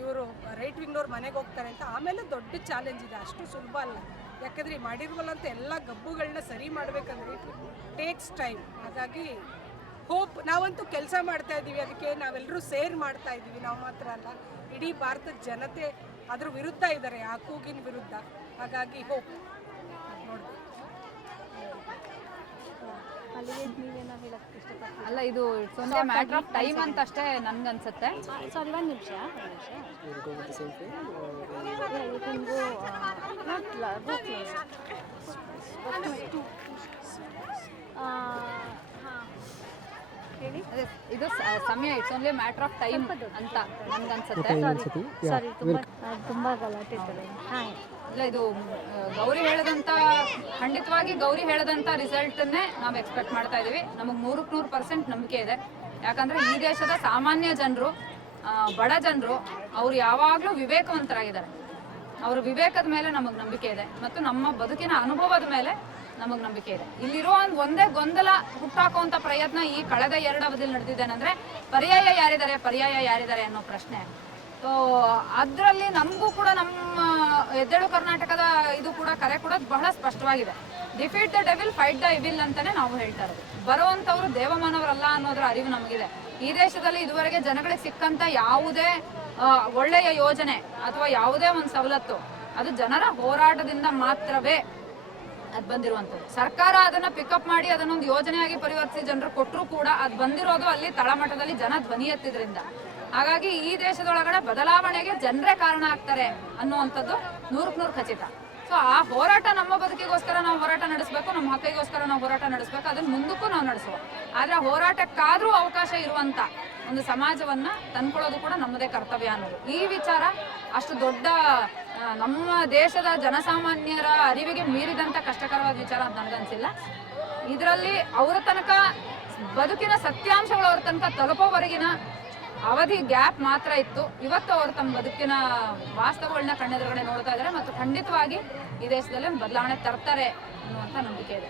ಇವರು ರೈಟ್ ವಿಂಗ್ನವ್ರು ಮನೆಗೆ ಹೋಗ್ತಾರೆ ಅಂತ. ಆಮೇಲೆ ದೊಡ್ಡ ಚಾಲೆಂಜ್ ಇದೆ, ಅಷ್ಟು ಸುಲಭ ಅಲ್ಲ. ಯಾಕಂದರೆ ಮಾಡಿರುವಲ್ಲಂತ ಎಲ್ಲ ಗಬ್ಬುಗಳನ್ನ ಸರಿ ಮಾಡಬೇಕಂದ್ರೆ ಟೇಕ್ಸ್ ಟೈಮ್. ಹಾಗಾಗಿ ಹೋಪ್, ನಾವಂತೂ ಕೆಲಸ ಮಾಡ್ತಾ ಇದ್ದೀವಿ, ಅದಕ್ಕೆ ನಾವೆಲ್ಲರೂ ಸೇರ್ ಮಾಡ್ತಾ ಇದ್ದೀವಿ. ನಾವು ಮಾತ್ರ ಅಲ್ಲ, ಇಡೀ ಭಾರತದ ಜನತೆ ಅದ್ರ ವಿರುದ್ಧ ಇದ್ದಾರೆ, ಆ ಕೂಗಿನ ವಿರುದ್ಧ. ಹಾಗಾಗಿ ಹೋಪ್ ನೋಡ್ಬೇಕು. ಅಲ್ಲ, ಇದು it's only a matter of time ಅಂತ ಅಷ್ಟೇ ನನ್ಗನ್ಸುತ್ತೆ. ಸಾರಿ, ಒಂದು ನಿಮಿಷ. ಇದು ಸಮಯ, it's only matter of time ಅಂತ ನನ್ಗನ್ಸುತ್ತೆ. ತುಂಬಾ ಗಲಾಟೆ ಇದ್ದಾರೆ. ಇಲ್ಲ, ಇದು ಗೌರಿ ಹೇಳದಂತ, ಖಂಡಿತವಾಗಿ ಗೌರಿ ಹೇಳದಂತ ರಿಸಲ್ಟನ್ನೇ ನಾವು ಎಕ್ಸ್ಪೆಕ್ಟ್ ಮಾಡ್ತಾ ಇದೀವಿ. ನಮಗೆ 100% ನಂಬಿಕೆ ಇದೆ. ಯಾಕಂದ್ರೆ ಈ ದೇಶದ ಸಾಮಾನ್ಯ ಜನರು, ಬಡ ಜನರು, ಅವ್ರು ಯಾವಾಗಲೂ ವಿವೇಕವಂತರಾಗಿದ್ದಾರೆ. ಅವ್ರ ವಿವೇಕದ ಮೇಲೆ ನಮಗೆ ನಂಬಿಕೆ ಇದೆ, ಮತ್ತು ನಮ್ಮ ಬದುಕಿನ ಅನುಭವದ ಮೇಲೆ ನಮಗೆ ನಂಬಿಕೆ ಇದೆ. ಇಲ್ಲಿರೋ ಒಂದೇ ಗೊಂದಲ ಹುಟ್ಟಾಕುವಂಥ ಪ್ರಯತ್ನ ಈ ಕಳೆದ 2 ಅವಧಿಯಲ್ಲಿ ನಡೆದಿದ್ದೇನೆಂದ್ರೆ ಪರ್ಯಾಯ ಯಾರಿದ್ದಾರೆ ಅನ್ನೋ ಪ್ರಶ್ನೆ. ಸೊ ಅದರಲ್ಲಿ ನಮಗೂ ಕೂಡ ನಮ್ಮ ಎದ್ದೇಳು ಕರ್ನಾಟಕದ ಇದು ಕೂಡ ಕರೆ ಕೂಡ ಬಹಳ ಸ್ಪಷ್ಟವಾಗಿದೆ. Defeat the devil, fight the evil ಅಂತಾನೆ ನಾವು ಹೇಳ್ತಾ ಇರೋದು. ಬರುವಂಥವ್ರು ದೇವಮಾನವರಲ್ಲ ಅನ್ನೋದ್ರ ಅರಿವು ನಮಗಿದೆ. ಈ ದೇಶದಲ್ಲಿ ಇದುವರೆಗೆ ಜನಗಳಿಗೆ ಸಿಕ್ಕಂತ ಯಾವುದೇ ಒಳ್ಳೆಯ ಯೋಜನೆ ಅಥವಾ ಯಾವುದೇ ಒಂದು ಸವಲತ್ತು ಅದು ಜನರ ಹೋರಾಟದಿಂದ ಮಾತ್ರವೇ ಅದು ಬಂದಿರುವಂಥದ್ದು. ಸರ್ಕಾರ ಅದನ್ನ ಪಿಕಪ್ ಮಾಡಿ ಅದನ್ನೊಂದು ಯೋಜನೆಯಾಗಿ ಪರಿವರ್ತಿಸಿ ಜನರು ಕೊಟ್ಟರು ಕೂಡ ಅದು ಬಂದಿರೋದು ಅಲ್ಲಿ ತಳಮಟ್ಟದಲ್ಲಿ ಜನ ಧ್ವನಿ ಎತ್ತಿದ್ರಿಂದ. ಹಾಗಾಗಿ ಈ ದೇಶದೊಳಗಡೆ ಬದಲಾವಣೆಗೆ ಜನರೇ ಕಾರಣ ಆಗ್ತಾರೆ ಅನ್ನುವಂಥದ್ದು 100% ಖಚಿತ. ಸೊ ಆ ಹೋರಾಟ ನಮ್ಮ ಬದುಕಿಗೋಸ್ಕರ ನಾವು ಹೋರಾಟ ನಡೆಸಬೇಕು, ನಮ್ಮ ಹಕ್ಕಿಗೋಸ್ಕರ ನಾವು ಹೋರಾಟ ನಡೆಸಬೇಕು, ಅದನ್ನ ಮುಂದಕ್ಕೂ ನಾವು ನಡೆಸುವ. ಆದ್ರೆ ಹೋರಾಟಕ್ಕಾದ್ರೂ ಅವಕಾಶ ಇರುವಂತ ಒಂದು ಸಮಾಜವನ್ನ ತಂದ್ಕೊಳ್ಳೋದು ಕೂಡ ನಮ್ಮದೇ ಕರ್ತವ್ಯ ಅನ್ನೋದು ಈ ವಿಚಾರ ಅಷ್ಟು ದೊಡ್ಡ ನಮ್ಮ ದೇಶದ ಜನಸಾಮಾನ್ಯರ ಅರಿವಿಗೆ ಮೀರಿದಂತ ಕಷ್ಟಕರವಾದ ವಿಚಾರ ಅಂತ ನನಗನ್ಸಿಲ್ಲ. ಇದರಲ್ಲಿ ಅವರ ತನಕ ಬದುಕಿನ ಸತ್ಯಾಂಶಗಳು ಅವ್ರ ತನಕ ತಲುಪೋವರೆಗಿನ ಅವಧಿ ಗ್ಯಾಪ್ ಮಾತ್ರ ಇತ್ತು. ಇವತ್ತು ಅವರು ತಮ್ಮ ಬದುಕಿನ ವಾಸ್ತವಗಳನ್ನ ಕಣ್ಣೆದುರುಗಡೆ ನೋಡ್ತಾ ಇದ್ದಾರೆ ಮತ್ತು ಖಂಡಿತವಾಗಿ ಈ ದೇಶದಲ್ಲಿ ಬದಲಾವಣೆ ತರ್ತಾರೆ ಅನ್ನುವಂಥ ನಂಬಿಕೆ ಇದೆ.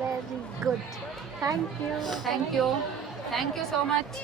Very good, thank you thank you so much.